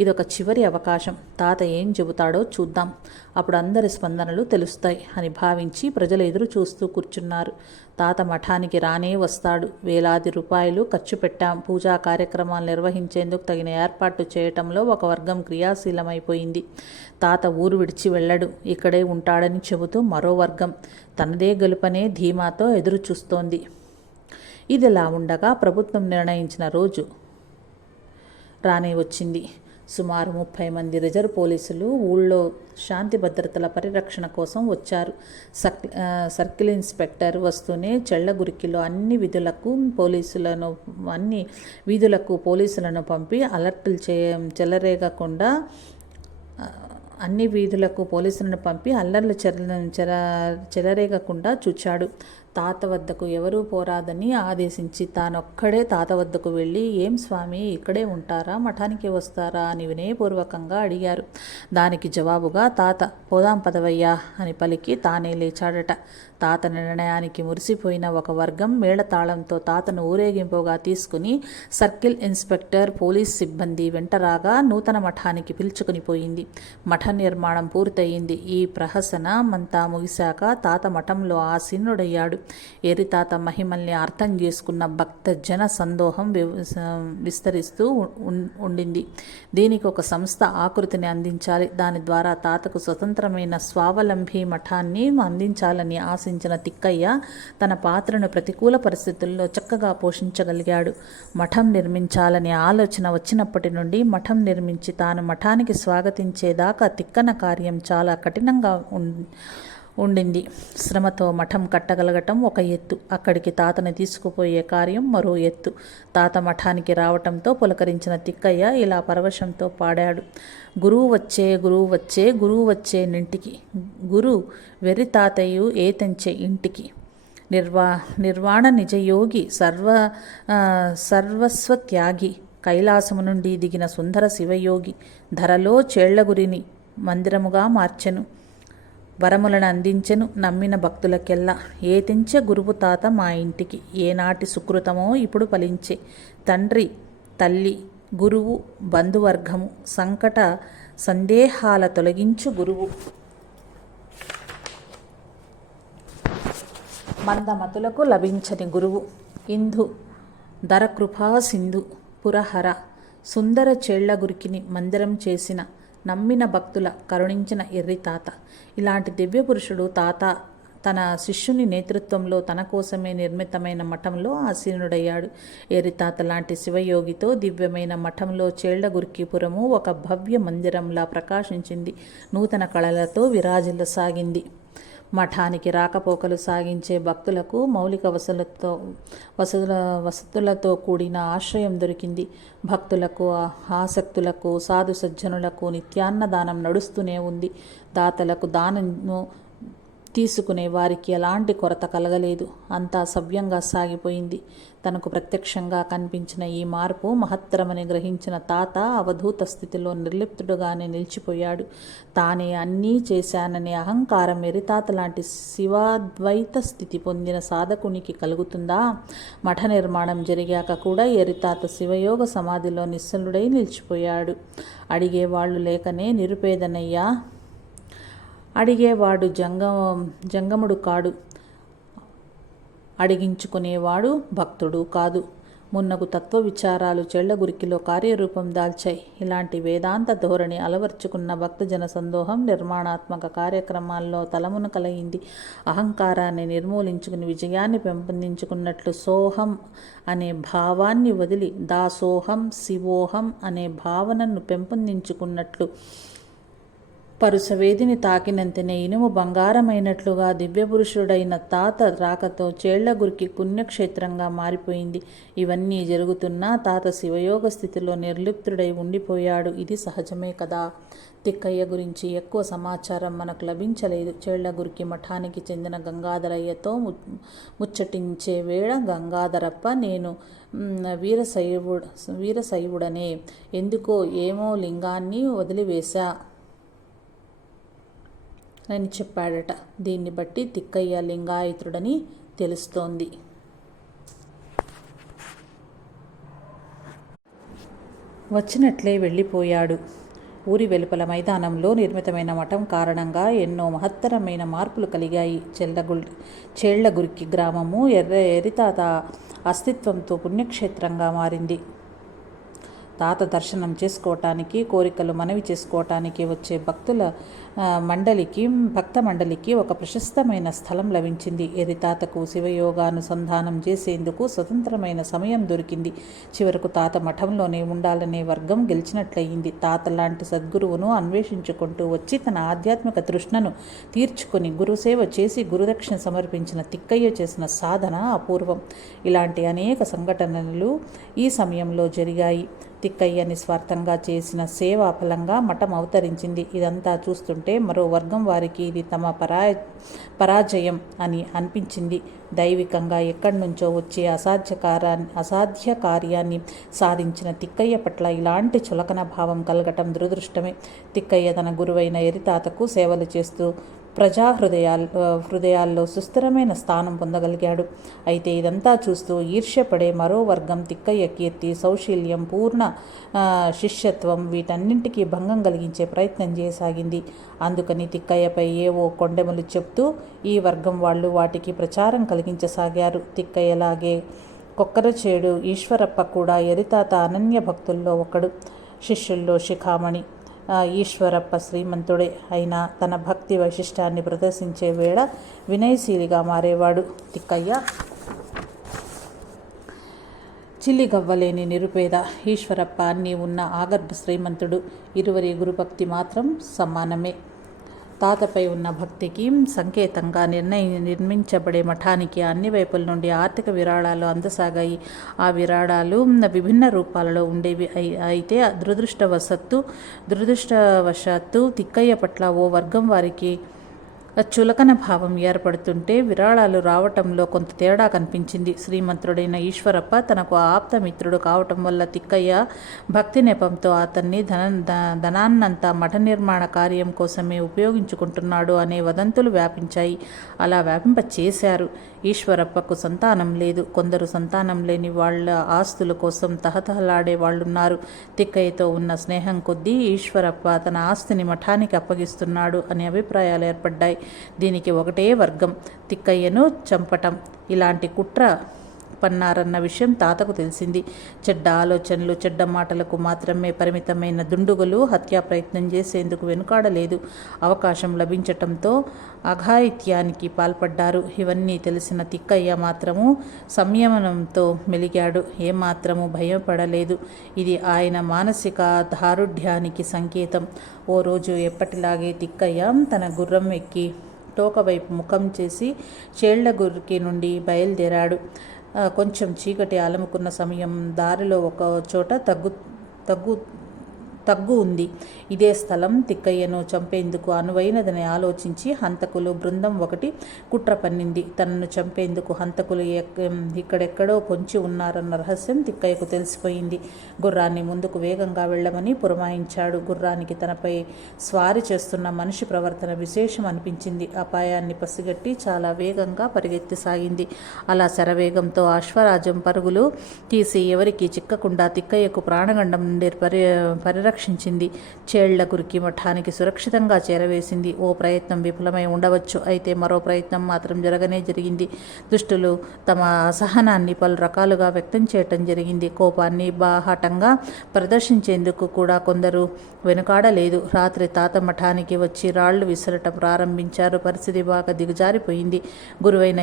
ఇదొక చివరి అవకాశం, తాత ఏం చెబుతాడో చూద్దాం, అప్పుడు అందరి స్పందనలు తెలుస్తాయి అని భావించి ప్రజలు ఎదురు చూస్తూ కూర్చున్నారు. తాత మఠానికి రానే వస్తాడు. వేలాది రూపాయలు ఖర్చు పెట్టాం. పూజా కార్యక్రమాలు నిర్వహించేందుకు తగిన ఏర్పాట్లు చేయటంలో ఒక వర్గం క్రియాశీలమైపోయింది. తాత ఊరు విడిచి వెళ్ళడు, ఇక్కడే ఉంటాడని చెబుతూ మరో వర్గం తనదే గెలుపనే ధీమాతో ఎదురు చూస్తోంది. ఇదిలా ఉండగా ప్రభుత్వం నిర్ణయించిన రోజు రానే వచ్చింది. సుమారు 30 మంది రిజర్వ్ పోలీసులు ఊళ్ళో శాంతి భద్రతల పరిరక్షణ కోసం వచ్చారు. సర్కిల్ ఇన్స్పెక్టర్ వస్తూనే చెళ్లగురికిలో అన్ని వీధులకు పోలీసులను పంపి అలర్టులు అల్లర్లు చెలరేగకుండా చూచాడు. తాత వద్దకు ఎవరూ పోరాదని ఆదేశించి తానొక్కడే తాత వద్దకు వెళ్ళి, ఏం స్వామి ఇక్కడే ఉంటారా, మఠానికి వస్తారా అని వినయపూర్వకంగా అడిగారు. దానికి జవాబుగా, తాత పోదాం పదవయ్యా అని పలికి తానే లేచాడట. తాత నిర్ణయానికి మురిసిపోయిన ఒక వర్గం మేళతాళంతో తాతను ఊరేగింపుగా తీసుకుని సర్కిల్ ఇన్స్పెక్టర్, పోలీస్ సిబ్బంది వెంటరాగా నూతన మఠానికి పిలుచుకుని పోయింది. మఠ నిర్మాణం పూర్తయింది. ఈ ప్రహసనమంతా ముగిశాక తాత మఠంలో ఆసీనుడయ్యాడు. ఎరితాత మహిమల్ని అర్థం చేసుకున్న భక్త జన సందోహం విస్తరిస్తూ ఉండింది. దీనికి ఒక సంస్థ ఆకృతిని అందించాలి. దాని ద్వారా తాతకు స్వతంత్రమైన స్వావలంబీ మఠాన్ని అందించాలని ఆశించిన తిక్కయ్య తన పాత్రను ప్రతికూల పరిస్థితుల్లో చక్కగా పోషించగలిగాడు. మఠం నిర్మించాలనే ఆలోచన వచ్చినప్పటి నుండి మఠం నిర్మించి తాను మఠానికి స్వాగతించేదాకా తిక్కన కార్యం చాలా కఠినంగా ఉండింది. శ్రమతో మఠం కట్టగలగటం ఒక ఎత్తు, అక్కడికి తాతని తీసుకుపోయే కార్యం మరో ఎత్తు. తాత మఠానికి రావటంతో పులకరించిన తిక్కయ్య ఇలా పరవశంతో పాడాడు. గురువు వచ్చే గురువు వచ్చే గురువు వచ్చే నింటికి, గురు వెర్రి తాతయ్యు ఏతంచే ఇంటికి, నిర్వాణ నిజయోగి సర్వస్వత్యాగి, కైలాసము నుండి దిగిన సుందర శివయోగి, ధరలో చేళ్లగురిని మందిరముగా మార్చెను, వరములను అందించెను నమ్మిన భక్తులకెల్లా, ఏ తెంచె గురువు తాత మా ఇంటికి, ఏనాటి సుకృతమో ఇప్పుడు ఫలించే, తండ్రి తల్లి గురువు బంధువర్గము, సంకట సందేహాల తొలగించు గురువు, మందమతులకు లభించని గురువు, ఇందు ధరకృపా సింధు పురహర, సుందర చేళ్లగురికిని మందిరం చేసిన నమ్మిన భక్తుల కరుణించిన ఎర్రితాత. ఇలాంటి దివ్య పురుషుడు తాత తన శిష్యుని నేతృత్వంలో తన కోసమే నిర్మితమైన మఠంలో ఆసీనుడయ్యాడు. ఎర్రితాత లాంటి శివయోగితో దివ్యమైన మఠంలో చేళ్లగురికిపురము ఒక భవ్య మందిరంలా ప్రకాశించింది. నూతన కళలతో విరాజిల్లసాగింది. మఠానికి రాకపోకలు సాగించే భక్తులకు మౌలిక వసతులతో కూడిన ఆశ్రయం దొరికింది. భక్తులకు, ఆసక్తులకు, సాధు సజ్జనులకు నిత్యాన్నదానం నడుస్తూనే ఉంది. దాతలకు దానము తీసుకునే వారికి ఎలాంటి కొరత కలగలేదు. అంతా సవ్యంగా సాగిపోయింది. తనకు ప్రత్యక్షంగా కనిపించిన ఈ మార్పు మహత్తరమని గ్రహించిన తాత అవధూత స్థితిలో నిర్లిప్తుడుగానే నిలిచిపోయాడు. తానే అన్నీ చేశాననే అహంకారం ఎరితాత లాంటి శివాద్వైత స్థితి పొందిన సాధకునికి కలుగుతుందా? మఠ నిర్మాణం జరిగాక కూడా ఎరితాత శివయోగ సమాధిలో నిశ్చలుడై నిలిచిపోయాడు. అడిగేవాళ్లు లేకనే నిరుపేదనయ్యా. అడిగేవాడు జంగముడు కాడు, అడిగించుకునేవాడు భక్తుడు కాదు. మున్నగు తత్వ విచారాలు చెళ్లగురికిలో కార్యరూపం దాల్చాయి. ఇలాంటి వేదాంత ధోరణి అలవర్చుకున్న భక్తజన సందోహం నిర్మాణాత్మక కార్యక్రమాల్లో తలమునకలయింది. అహంకారాన్ని నిర్మూలించుకుని విజయాన్ని పెంపొందించుకున్నట్లు సోహం అనే భావాన్ని వదిలి దాసోహం శివోహం అనే భావనను పెంపొందించుకున్నట్లు పరుసవేదిని తాకినంతనే ఇనుము బంగారమైనట్లుగా దివ్యపురుషుడైన తాత రాకతో చేళ్లగురికి పుణ్యక్షేత్రంగా మారిపోయింది. ఇవన్నీ జరుగుతున్నా తాత శివయోగ స్థితిలో నిర్లిప్తుడై ఉండిపోయాడు. ఇది సహజమే కదా. తిక్కయ్య గురించి ఎక్కువ సమాచారం మనకు లభించలేదు. చేళ్లగురికి మఠానికి చెందిన గంగాధరయ్యతో ముచ్చటించే వేళ గంగాధరప్ప, నేను వీరశైవుడనే, ఎందుకో ఏమో లింగాన్ని వదిలివేశా అని చెప్పాడట. దీన్ని బట్టి తిక్కయ్య లింగాయతుడని తెలుస్తోంది. వచ్చినట్లే వెళ్ళిపోయాడు. ఊరి వెలుపల మైదానంలో నిర్మితమైన మఠం కారణంగా ఎన్నో మహత్తరమైన మార్పులు కలిగాయి. చేళ్లగురికి గ్రామము ఎరితాత అస్తిత్వంతో పుణ్యక్షేత్రంగా మారింది. తాత దర్శనం చేసుకోవటానికి, కోరికలు మనవి చేసుకోవటానికి వచ్చే భక్త మండలికి ఒక ప్రశస్తమైన స్థలం లభించింది. ఎరితాతకు శివయోగానుసంధానం చేసేందుకు స్వతంత్రమైన సమయం దొరికింది. చివరకు తాత మఠంలోనే ఉండాలనే వర్గం గెలిచినట్లయింది. తాత లాంటి సద్గురువును అన్వేషించుకుంటూ వచ్చి తన ఆధ్యాత్మిక తృష్ణను తీర్చుకొని గురుసేవ చేసి గురుదక్షిణ సమర్పించిన తిక్కయ్య చేసిన సాధన అపూర్వం. ఇలాంటి అనేక సంఘటనలు ఈ సమయంలో జరిగాయి. తిక్కయ్య నిస్వార్థంగా చేసిన సేవా ఫలంగా మఠం అవతరించింది. ఇదంతా చూస్తుంటే చూస్తుంటే మరో వర్గం వారికి ఇది తమ పరాజయం అని అనిపించింది. దైవికంగా ఎక్కడి నుంచో వచ్చే అసాధ్య కార్యాన్ని సాధించిన తిక్కయ్య పట్ల ఇలాంటి చులకన భావం కలగటం దురదృష్టమే. తిక్కయ్య తన గురువైన ఎరితాతకు సేవలు చేస్తూ ప్రజా హృదయాల్లో సుస్థిరమైన స్థానం పొందగలిగాడు. అయితే ఇదంతా చూస్తూ ఈర్ష్యపడే మరో వర్గం తిక్కయ్య కీర్తి, సౌశీల్యం, పూర్ణ శిష్యత్వం వీటన్నింటికీ భంగం కలిగించే ప్రయత్నం చేయసాగింది. అందుకని తిక్కయ్యపై ఏవో కొండెములు చెప్తూ ఈ వర్గం వాళ్ళు వాటికి ప్రచారం కలిగించసాగారు. తిక్కయ్యలాగే కొక్కరచేడు ఈశ్వరప్ప కూడా ఎరితాత అనన్య భక్తుల్లో ఒకడు. శిష్యుల్లో శిఖామణి. ఈశ్వరప్ప శ్రీమంతుడే అయినా తన భక్తి వైశిష్టాన్ని ప్రదర్శించే వేళ వినయశీలిగా మారేవాడు. తిక్కయ్య చిల్లిగవ్వలేని నిరుపేద. ఈశ్వరప్ప అన్నీ ఉన్న ఆగర్భ శ్రీమంతుడు. ఇరువరి గురుభక్తి మాత్రం సమానమే. తాతపై ఉన్న భక్తికి సంకేతంగా నిర్మించబడే మఠానికి అన్ని వైపుల నుండి ఆర్థిక విరాళాలు అందసాగాయి. ఆ విరాళాలు విభిన్న రూపాలలో ఉండేవి. అయితే దురదృష్టవశాత్తు తిక్కయ్య పట్ల ఓ వర్గం వారికి చులకన భావం ఏర్పడుతుంటే విరాళాలు రావటంలో కొంత తేడా కనిపించింది. శ్రీమంతుడైన ఈశ్వరప్ప తనకు ఆప్తమిత్రుడు కావటం వల్ల తిక్కయ్య భక్తి నెపంతో అతన్ని ధనాన్నంతా మఠ నిర్మాణ కార్యం కోసమే ఉపయోగించుకుంటున్నాడు అనే వదంతులు వ్యాపించాయి. అలా వ్యాపింపచేశారు. ఈశ్వరప్పకు సంతానం లేదు. కొందరు సంతానం లేని వాళ్ళ ఆస్తుల కోసం తహతహలాడే వాళ్ళున్నారు. తిక్కయ్యతో ఉన్న స్నేహం కొద్దీ ఈశ్వరప్ప తన ఆస్తిని మఠానికి అప్పగిస్తున్నాడు అనే అభిప్రాయాలు ఏర్పడ్డాయి. దీనికి ఒకటే వర్గం తిక్కయ్యను చంపటం. ఇలాంటి కుట్ర పన్నారన్న విషయం తాతకు తెలిసింది. చెడ్డ ఆలోచనలు, చెడ్డ మాటలకు మాత్రమే పరిమితమైన దుండుగులు హత్యా ప్రయత్నం చేసేందుకు వెనుకాడలేదు. అవకాశం లభించటంతో అఘాయిత్యానికి పాల్పడ్డారు. ఇవన్నీ తెలిసిన తిక్కయ్య మాత్రము సంయమనంతో మెలిగాడు. ఏమాత్రము భయపడలేదు. ఇది ఆయన మానసిక దారుఢ్యానికి సంకేతం. ఓ రోజు ఎప్పటిలాగే తిక్కయ్య తన గుర్రం ఎక్కి తోకవైపు ముఖం చేసి చేళ్లగురికి నుండి బయలుదేరాడు. కొంచెం చీకటి అలముకున్న సమయం. దారిలో ఒక చోట తగ్గు ఉంది. ఇదే స్థలం తిక్కయ్యను చంపేందుకు అనువైనదని ఆలోచించి హంతకులు బృందం ఒకటి కుట్ర పన్నింది. తనను చంపేందుకు హంతకులు ఇక్కడెక్కడో పొంచి ఉన్నారన్న రహస్యం తిక్కయ్యకు తెలిసిపోయింది. గుర్రాన్ని ముందుకు వేగంగా వెళ్ళమని పురమాయించాడు. గుర్రానికి తనపై స్వారీ చేస్తున్న మనిషి ప్రవర్తన విశేషం అనిపించింది. అపాయాన్ని పసిగట్టి చాలా వేగంగా పరిగెత్తిసాగింది. అలా శరవేగంతో అశ్వరాజం పరుగులు తీసి ఎవరికి చిక్కకుండా తిక్కయ్యకు ప్రాణగండం నుండి పరిరక్షించింది. చేళ్లగురికి మఠానికి సురక్షితంగా చేరవేసింది. ఓ ప్రయత్నం విఫలమై ఉండవచ్చు. అయితే మరో ప్రయత్నం మాత్రం జరగనే జరిగింది. దుష్టులు తమ అసహనాన్ని పలు రకాలుగా వ్యక్తం చేయటం జరిగింది. కోపాన్ని బాహాటంగా ప్రదర్శించేందుకు కూడా కొందరు వెనుకాడలేదు. రాత్రి తాత మఠానికి వచ్చి రాళ్లు విసరటం ప్రారంభించారు. పరిస్థితి బాగా దిగజారిపోయింది. గురువైన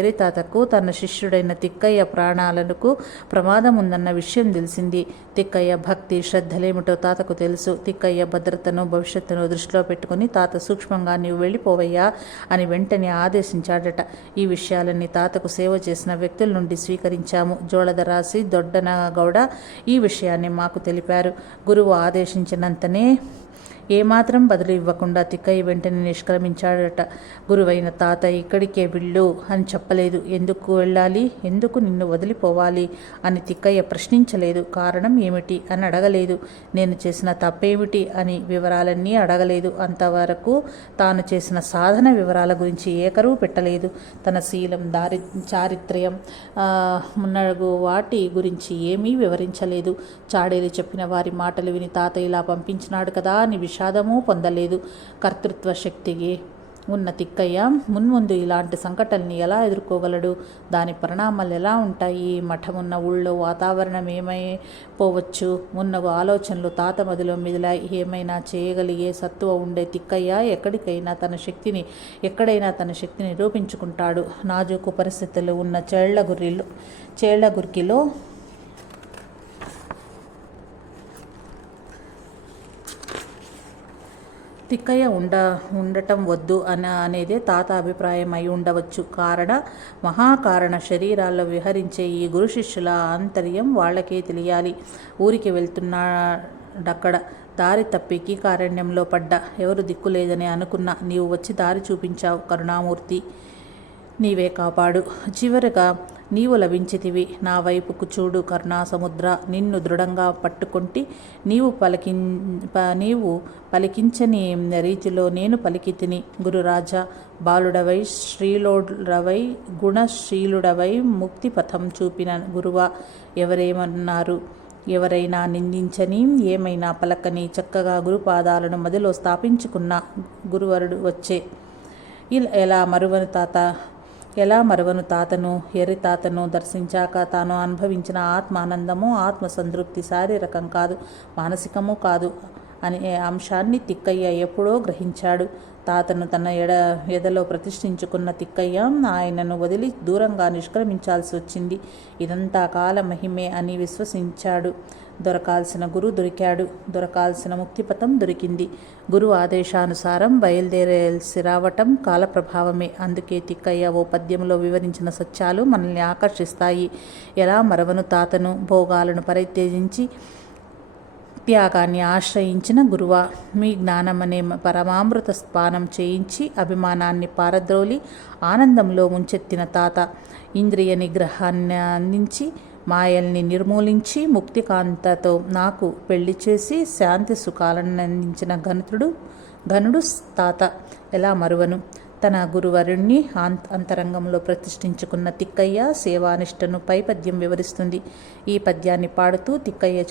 ఎరితాతకు తన శిష్యుడైన తిక్కయ్య ప్రాణాలకు ప్రమాదం ఉందన్న విషయం తెలిసింది. తిక్కయ్య భక్తి శ్రద్ధలేమిటో తాతకు తెలుసు. తిక్కయ్య భద్రతను భవిష్యత్తును దృష్టిలో పెట్టుకుని తాత సూక్ష్మంగా నీవు వెళ్ళిపోవయ్యా అని వెంటనే ఆదేశించాడట. ఈ విషయాలన్నీ తాతకు సేవ చేసిన వ్యక్తుల నుండి స్వీకరించాము. జోళదరాసి దొడ్డన గౌడ ఈ విషయాన్ని మాకు తెలిపారు. గురువు ఆదేశించినంతనే ఏమాత్రం బదులు ఇవ్వకుండా తిక్కయ్య వెంటనే నిష్క్రమించాడట. గురువైన తాత ఇక్కడికే వెళ్ళు అని చెప్పలేదు. ఎందుకు వెళ్ళాలి, ఎందుకు నిన్ను వదిలిపోవాలి అని తిక్కయ్య ప్రశ్నించలేదు. కారణం ఏమిటి అని అడగలేదు. నేను చేసిన తప్పేమిటి అని వివరాలన్నీ అడగలేదు. అంతవరకు తాను చేసిన సాధన వివరాల గురించి ఏకరువు పెట్టలేదు. తన శీలం, చారిత్ర్యం మున్నగు వాటి గురించి ఏమీ వివరించలేదు. చాడేలు చెప్పిన వారి మాటలు విని తాత ఇలా పంపించినాడు కదా అని విషాదమూ పొందలేదు. కర్తృత్వ శక్తికి ఉన్న తిక్కయ్య మున్ముందు ఇలాంటి సంఘటనల్ని ఎలా ఎదుర్కోగలడు? దాని పరిణామాలు ఎలా ఉంటాయి? మఠమున్న ఊళ్ళో వాతావరణం ఏమైపోవచ్చు? మున్నగు ఆలోచనలు తాత మదిలో మెదిలాయి. ఏమైనా చేయగలిగే సత్తువ ఉండే తిక్కయ్య ఎక్కడైనా తన శక్తిని నిరూపించుకుంటాడు. నాజూకు పరిస్థితులు ఉన్న చేళ్లగురికిలో తిక్కయ్య ఉండటం వద్దు అనేదే తాత అభిప్రాయం అయి ఉండవచ్చు. మహాకారణ శరీరాల్లో విహరించే ఈ గురు శిష్యుల ఆంతర్యం వాళ్ళకే తెలియాలి. ఊరికి వెళ్తున్నాడక్కడ. దారి తప్పి కీకారణ్యంలో పడ్డా. ఎవరు దిక్కులేదని అనుకున్నా. నీవు వచ్చి దారి చూపించావు. కరుణామూర్తి, నీవే కాపాడు. చివరిగా నీవు లభించితివి. నా వైపుకు చూడు కరుణాసముద్ర. నిన్ను దృఢంగా పట్టుకొంటి. నీవు పలికించని రీతిలో నేను పలికితిని. గురురాజా, బాలుడవై శ్రీలోడవై గుణశీలుడవై ముక్తిపథం చూపిన గురువా, ఎవరేమన్నారు? ఎవరైనా నిందించని, ఏమైనా పలకని, చక్కగా గురుపాదాలను మదిలో స్థాపించుకున్న గురువరుడు వచ్చే. ఎలా మరువను తాతను, ఎర్రి తాతను దర్శించాక తాను అనుభవించిన ఆత్మానందము, ఆత్మసంతృప్తి శారీరకం కాదు, మానసికము కాదు అనే అంశాన్ని తిక్కయ్య ఎప్పుడో గ్రహించాడు. తాతను తన ఎదలో ప్రతిష్ఠించుకున్న తిక్కయ్య ఆయనను వదిలి దూరంగా నిష్క్రమించాల్సి వచ్చింది. ఇదంతా కాల మహిమే అని విశ్వసించాడు. దొరకాల్సిన గురు దొరికాడు. దొరకాల్సిన ముక్తిపథం దొరికింది. గురువు ఆదేశానుసారం బయలుదేరాల్సి రావటం కాలప్రభావమే. అందుకే తిక్కయ్య ఓ పద్యంలో వివరించిన సత్యాలు మనల్ని ఆకర్షిస్తాయి. ఎలా మరవను తాతను, భోగాలను పరిత్యజించి త్యాగాన్ని ఆశ్రయించిన గురువా, మీ జ్ఞానమనే పరమామృత స్పానం చేయించి అభిమానాన్ని పారద్రోలి ఆనందంలో ముంచెత్తిన తాత, ఇంద్రియ నిగ్రహాన్ని అందించి మాయల్ని నిర్మూలించి ముక్తికాంతతో నాకు పెళ్లి చేసి శాంతి సుఖాలను అందించిన ఘనుడు తాత. ఎలా మరువను? తన గురువరుణ్ణి అంతరంగంలో ప్రతిష్ఠించుకున్న తిక్కయ్య సేవానిష్టను పై పద్యం వివరిస్తుంది. ఈ పద్యాన్ని పాడుతూ తిక్కయ్య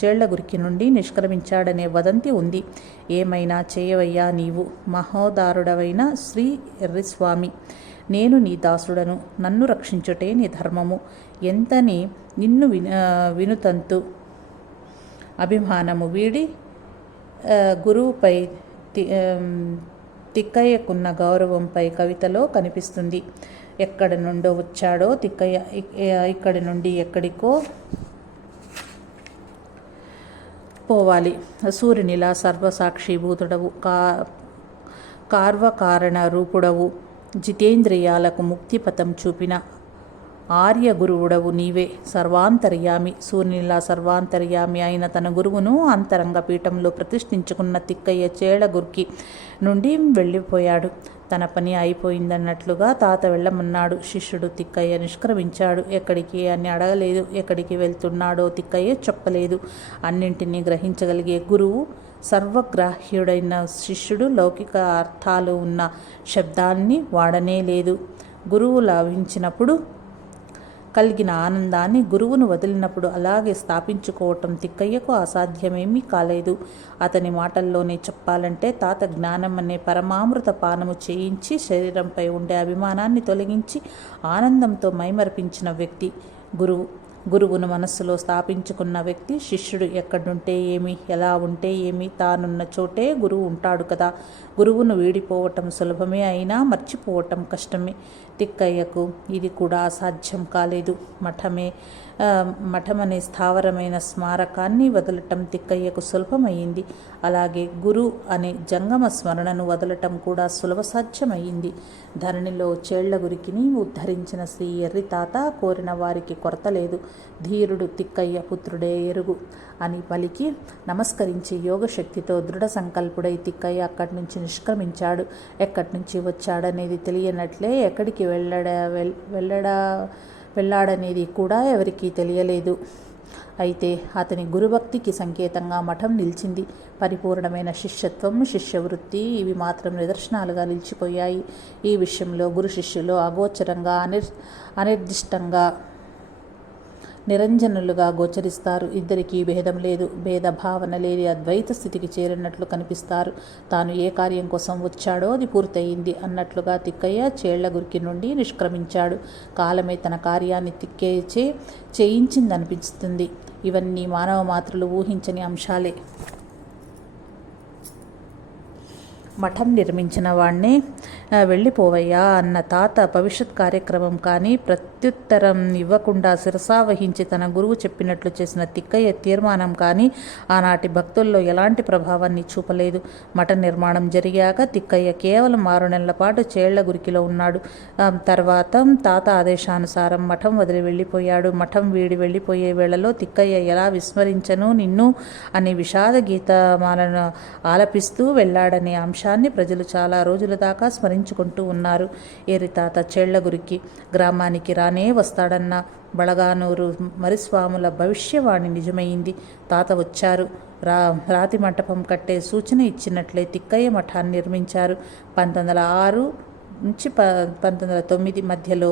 చేళ్లగురికి నుండి నిష్క్రమించాడనే వదంతి ఉంది. ఏమైనా చేయవయ్యా నీవు, మహోదారుడవైన శ్రీ ఎర్రిస్వామి. నేను నీ దాసుడను. నన్ను రక్షించుటే నీ ధర్మము. ఎంతని నిన్ను వినుతంతు అభిమానము వీడి గురువుపై తిక్కయ్యకున్న గౌరవంపై కవితలో కనిపిస్తుంది. ఎక్కడి నుండో వచ్చాడో తిక్కయ్య, ఇక్కడి నుండి ఎక్కడికో పోవాలి. సూర్యునిలా సర్వసాక్షిభూతుడవు, కార్వకారణ రూపుడవు, జితేంద్రియాలకు ముక్తిపథం చూపిన ఆర్య గురువుడవు నీవే. సర్వాంతర్యామి, సూర్యునిలా సర్వాంతర్యామి అయిన తన గురువును అంతరంగ పీఠంలో ప్రతిష్ఠించుకున్న తిక్కయ్య చేళ్లగురికి నుండి వెళ్ళిపోయాడు. తన పని అయిపోయిందన్నట్లుగా తాత వెళ్ళమన్నాడు. శిష్యుడు తిక్కయ్య నిష్క్రమించాడు. ఎక్కడికి అని అడగలేదు. ఎక్కడికి వెళ్తున్నాడో తిక్కయ్య చెప్పలేదు. అన్నింటినీ గ్రహించగలిగే గురువు, సర్వగ్రాహ్యుడైన శిష్యుడు లౌకిక అర్థాలు ఉన్న శబ్దాన్ని వాడనే లేదు. గురువు లభించినప్పుడు కలిగిన ఆనందాన్ని గురువును వదిలినప్పుడు అలాగే స్థాపించుకోవటం తిక్కయ్యకు అసాధ్యమేమీ కాలేదు. అతని మాటల్లోనే చెప్పాలంటే తాత జ్ఞానం అనే పరమామృత పానము చేయించి శరీరంపై ఉండే అభిమానాన్ని తొలగించి ఆనందంతో మైమరిపించిన వ్యక్తి గురువు. గురువును మనస్సులో స్థాపించుకున్న వ్యక్తి శిష్యుడు. ఎక్కడుంటే ఏమి, ఎలా ఉంటే ఏమి, తానున్న చోటే గురువు ఉంటాడు కదా. గురువును వీడిపోవటం సులభమే, అయినా మర్చిపోవటం కష్టమే. తిక్కయ్యకు ఇది కూడా అసాధ్యం కాలేదు. మఠమనే స్థావరమైన స్మారకాన్ని వదలటం తిక్కయ్యకు సులభమయ్యింది. అలాగే గురు అనే జంగమ స్మరణను వదలటం కూడా సులభసాధ్యమయ్యింది. ధరణిలో చేళ్లగురికిని ఉద్ధరించిన శ్రీ ఎర్రితాత కోరిన వారికి కొరత లేదు. ధీరుడు తిక్కయ్య పుత్రుడే ఎరుగు అని పలికి నమస్కరించి యోగశక్తితో దృఢ సంకల్పుడై తిక్కయ్య అక్కడి నుంచి నిష్క్రమించాడు. ఎక్కడి నుంచి వచ్చాడనేది తెలియనట్లే ఎక్కడికి వెళ్ళాడనేది కూడా ఎవరికీ తెలియలేదు. అయితే అతని గురుభక్తికి సంకేతంగా మఠం నిలిచింది. పరిపూర్ణమైన శిష్యత్వం, శిష్యవృత్తి ఇవి మాత్రం నిదర్శనాలుగా నిలిచిపోయాయి. ఈ విషయంలో గురు శిష్యులు అగోచరంగా, అనిర్దిష్టంగా, నిరంజనులుగా గోచరిస్తారు. ఇద్దరికీ భేదం లేదు. భేదభావన లేని అద్వైత స్థితికి చేరినట్లు కనిపిస్తారు. తాను ఏ కార్యం కోసం వచ్చాడో అది పూర్తయింది అన్నట్లుగా తిక్కయ్య చేళ్లగురికి నుండి నిష్క్రమించాడు. కాలమే తన కార్యాన్ని తిక్కేచే చేయించిందనిపిస్తుంది. ఇవన్నీ మానవ మాత్రులు ఊహించని అంశాలే. మఠం నిర్మించిన వాణ్ణి వెళ్ళిపోవయ్యా అన్న తాత భవిష్యత్ కార్యక్రమం కానీ ప్రత్యుత్తరం ఇవ్వకుండా శిరసావహించి తన గురువు చెప్పినట్లు చేసిన తిక్కయ్య తీర్మానం కానీ ఆనాటి భక్తుల్లో ఎలాంటి ప్రభావాన్ని చూపలేదు. మఠ నిర్మాణం జరిగాక తిక్కయ్య కేవలం 6 నెలల పాటు చేళ్లగురికిలో ఉన్నాడు. తర్వాత తాత ఆదేశానుసారం మఠం వదిలి వెళ్ళిపోయాడు. మఠం వీడి వెళ్ళిపోయే వేళలో తిక్కయ్య ఎలా విస్మరించను నిన్ను అనే విషాద గీతమాలను ఆలపిస్తూ వెళ్ళాడనే అంశాన్ని ప్రజలు చాలా రోజుల దాకా స్మరించుకుంటూ ఉన్నారు. ఎరితాత చేళ్లగురికి గ్రామానికి రానే వస్తాడన్న బళగానూరు మరిస్వాముల భవిష్యవాణి నిజమైంది. తాత వచ్చారు. రాతి మంటపం కట్టే సూచన ఇచ్చినట్లే తిక్కయ్య మఠాన్ని నిర్మించారు. 1906 నుంచి 1909 మధ్యలో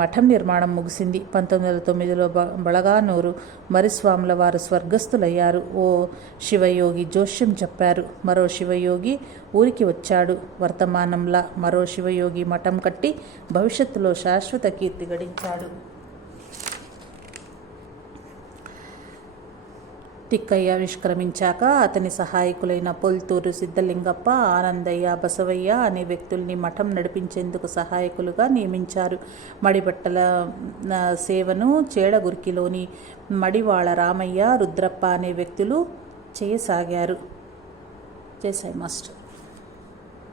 మఠం నిర్మాణం ముగిసింది. 1909లో బళగానూరు మరిస్వాముల వారు స్వర్గస్థులయ్యారు. ఓ శివయోగి జోష్యం చెప్పారు. మరో శివయోగి ఊరికి వచ్చాడు. వర్తమానంలా మరో శివయోగి మఠం కట్టి భవిష్యత్తులో శాశ్వత కీర్తి గడించాడు. తిక్కయ్య నిష్క్రమించాక అతని సహాయకులైన పొల్తూరు సిద్ధలింగప్ప, ఆనందయ్య, బసవయ్య అనే వ్యక్తుల్ని మఠం నడిపించేందుకు సహాయకులుగా నియమించారు. మడిబట్టల సేవను చేళ్లగురికిలోని మడివాళ రామయ్య, రుద్రప్ప అనే వ్యక్తులు చేయసాగారు. జై సాయి మాస్టర్.